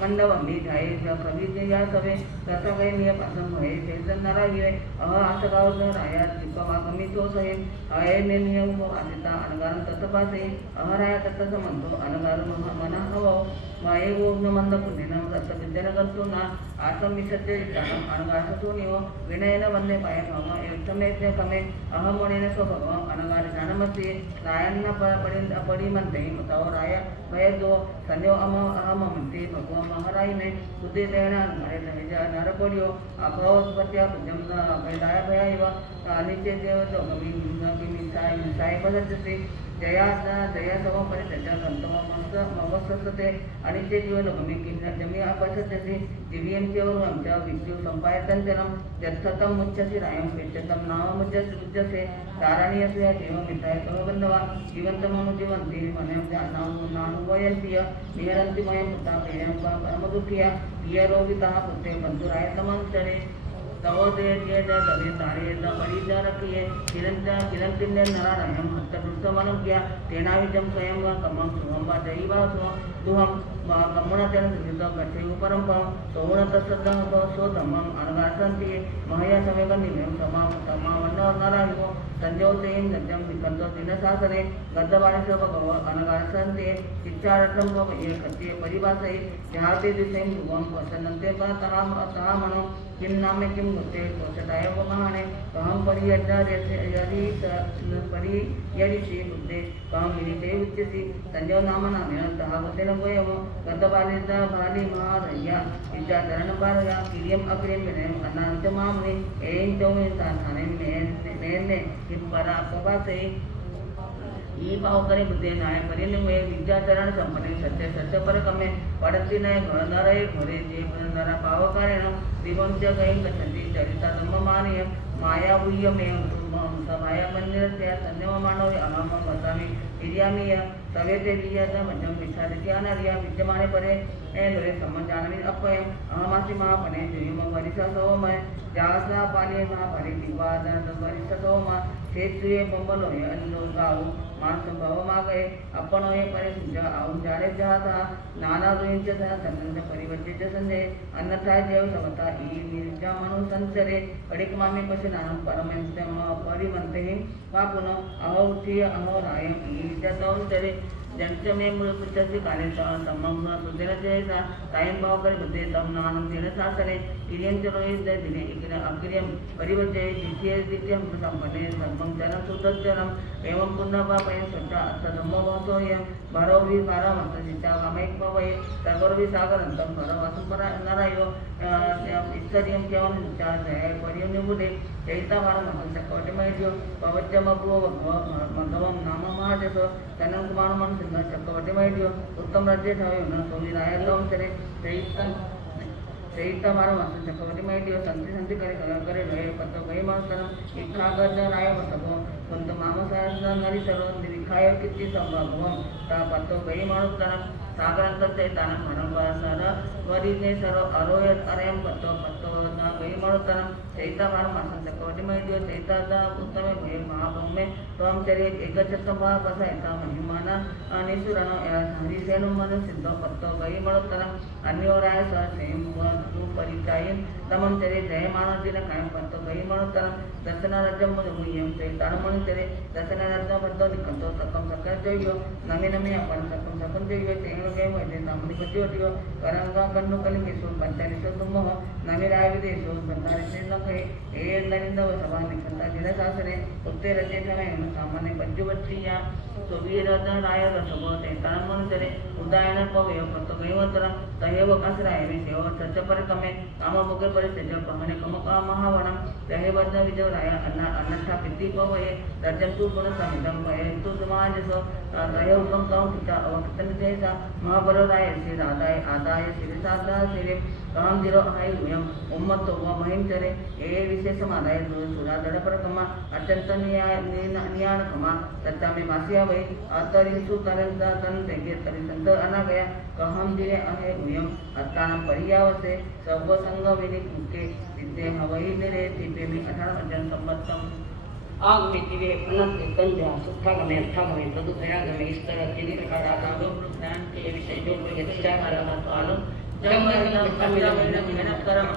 मंडव मी जाए कवि जे या सवे तथा गए निय पासन भय जैसन नरा ये अह आसगाव न राया चिपवा कमी तो सहे आए ने नियम आसिता अनगारन तत्पासे अह राया तत्त समंतो अनगार मना हवो माये वो न मंद पुण्यन तत्त विद्यन करतो ना आसम विसत्य जान अनगार तो नियो विनयन वंदे पाय भव एतमे ते कमे अहम वणेन सो भव अनगार जानमते रायन परिमंते बताओ राया भय दो संजो अहम मंते भगवान महाराय ने बुद्धि देना हमारे नहेजा नर पड़ियो अभवत्या भजम भयदाय भयाइव अनित्य देव तो कमी मिसाय पदते जया सव परित्या संतम मवस्ते अनित्य जीवन कमी किन्न जमी अपसत्यसि दिव्यं चेवरु आमच्या विष्णु संपायतन जनम जत्थतम मुच्चसि रायं पेचतम नाम मुच्चसे तारणी असुया जीव मिताय सव बंधवा जीवंत मनु जीवंती मने नानु वयंतीय निहरंती मयं पुता प्रियं परम दुखिया प्रिय रोगिता पुत्रे बंधुराय तमंतरे तवोदय दिए द दवे तारे द बड़ी द रखिए किरंतिने नारायण हत्त दुष्टमन किया तेना विजम स्वयं व कमं सुहंबा दैवा दुहम कमण तेन सुजित गच्छे उपरम सोवण तत्सद सो धम्मं अनगासंति महया समेक निमें समावन्न नरायो संजोतेन सत्यं विकंतो दिनशासने गद्धवाणी सब भगव अनगासंति शिक्षार्थम व ये कत्ये परिभाषे जहाते दिसें भुवं वसनन्ते तहा मनो किम नामे किम गुते वसदाय व महाने कहं यदि श्री बुद्धे कहं विनिते उच्यसि संजो नाम नामेन तहा वसेन वयम गद्धवालित भाली महारया विद्याचरण पारया किरियम अक्रियम विनयम अनांत मामने एं चौमे स्थाने ने किम परा अपवासे ಈ ಭಾವಕರೆ ಬುದ್ಧಿ ನಾಯ ಪರಿನಿಮಯ ವಿದ್ಯಾಚರಣ ಸಂಪನ್ನೆ ಸತ್ಯ ಸತ್ಯ ಪರಕಮೆ ಪಡತಿ ನಯ ನರಯ घरे जे नर पावकारेण दिवंच गयं गच्छन्ति चरिता धम्ममानय माया बुह्यमे सभाया मंदिरस्य संयम मानव अहम वसामि हिर्यामिय सवेते लियत वचम विचारति अनार्या विद्यमाने परे लोरे समजानमि अपयम अहमासि महापने जुयम वरिसा सोमय जासा पाले महापरि दिवादन वरिसा सोम क्षेत्रीय बंबलो अल्लो गाऊ मानस भव मागे अपनो ये परे सुजा आउन जाने जाता नाना रुइंच संबंध परिवज्य संदे अन्यथा देव समता ई निर्जा मनु संचरे अडिक मामे पसे नाम परमेंतम परिमंते वापुनो अहोत्य अहोरायम ई जतौंतरे जंचमे मूलपुच्चसि काले सम्मं सुदेन जयसा तायं भावकर बुद्धे तम नानं देन शासने किरियं रोहित दिने इकिन अक्रियं परिवज्य द्वितीयं संपन्ने धर्मं जनम सुदज्जनम एवं पुण्यपापयं सच्चा अर्थधम्मो भवतोयं भरोवि पारमस्तचित्ता कामैक भवये सर्वरवि सागरन्तं भरवासं नरायो ईश्वर्यं केवलं विचारय पर्यं निबुधे चैता भारमहं चक्रवटिमयज्यो पवज्जमभुव मधवं नाम महाजसो तनं कुमारमं सिंह चक्रवटिमयज्यो उत्तम राज्य ठावे न सोमी रायलों चरे चैता भारमहं चक्रवटिमयज्यो संति करे रहे पतो गई मानसनं इखागद राय बसगो कुंत मामसार नरी सर्व दिखाय किति संभवम ता पतो गई मानसनं सागरांत ते ताना म्हणपासर वरीने सर्व अरोयत अरेम पत्तो पत्तो ना गई मणोतरम चैता भार मासन चक्रवर्ती महिदियो चैता दा उत्तमे भय महाभौमे त्वम चरे एकचत्त महापसा एता महिमाना निसुरण हरिसेनु मनु सिद्ध पत्तो गई मणोतरम अन्योराय स सेम वस्तु परिचायन तमम चरे जयमान दिन कायम पत्तो गई मणोतरम दर्शन राज्यम मुयम चैता मणु चरे दर्शन राज्य पत्तो निकंतो सकम सकल जयो नमे नमे अपन सकम सकम जयो तेनो गय मजे सामने पतियो करंगा कन्नु कलिंगेश्वर पंचालिसो तुमः नमिराय विदेशो संतारिसे नखे एंदनिंद सभा निकंता जिला सासरे उत्ते रचे समय सामान्य पंचवत्रिया सोबीरदा राय रसभो ते तनमन तेरे उदायन पवय पत्तो गयवतरम तहेव कसराय विसेव सचपर कमे काम भोगे परिसेज कहने कमका महावणम तहे बद्ध विजय राय अन्नथा पिति पवय रजंतु गुण समितम भय तु समाजसो तहे उत्तम कौ पिता अवकितन तेसा महाबल राय श्री राधाय आदाय श्री साधा श्री काम दिरो हाय उयम उम्मतो व महिम तेरे ए विशेष मादाय सुरा दड़पर कमा अत्यंत नियाण कमा सच्चा में मासिया वही अतरिंसु तरंदा तन तेगे तरि संत अना गया कहम दिरे अहे उयम अत्तानम परियावसे सर्व संग विनि मुके विद्ये हवई निरे तिपे में 18 अजन संवत्सम आग में तिरे अनंत कंजा सुखा गमे अर्था गमे तदु भया गमे इस तरह के निरकार आदागो ज्ञान के विषय जो यक्षा हरा मातो आलम जब मैं मेहनत करम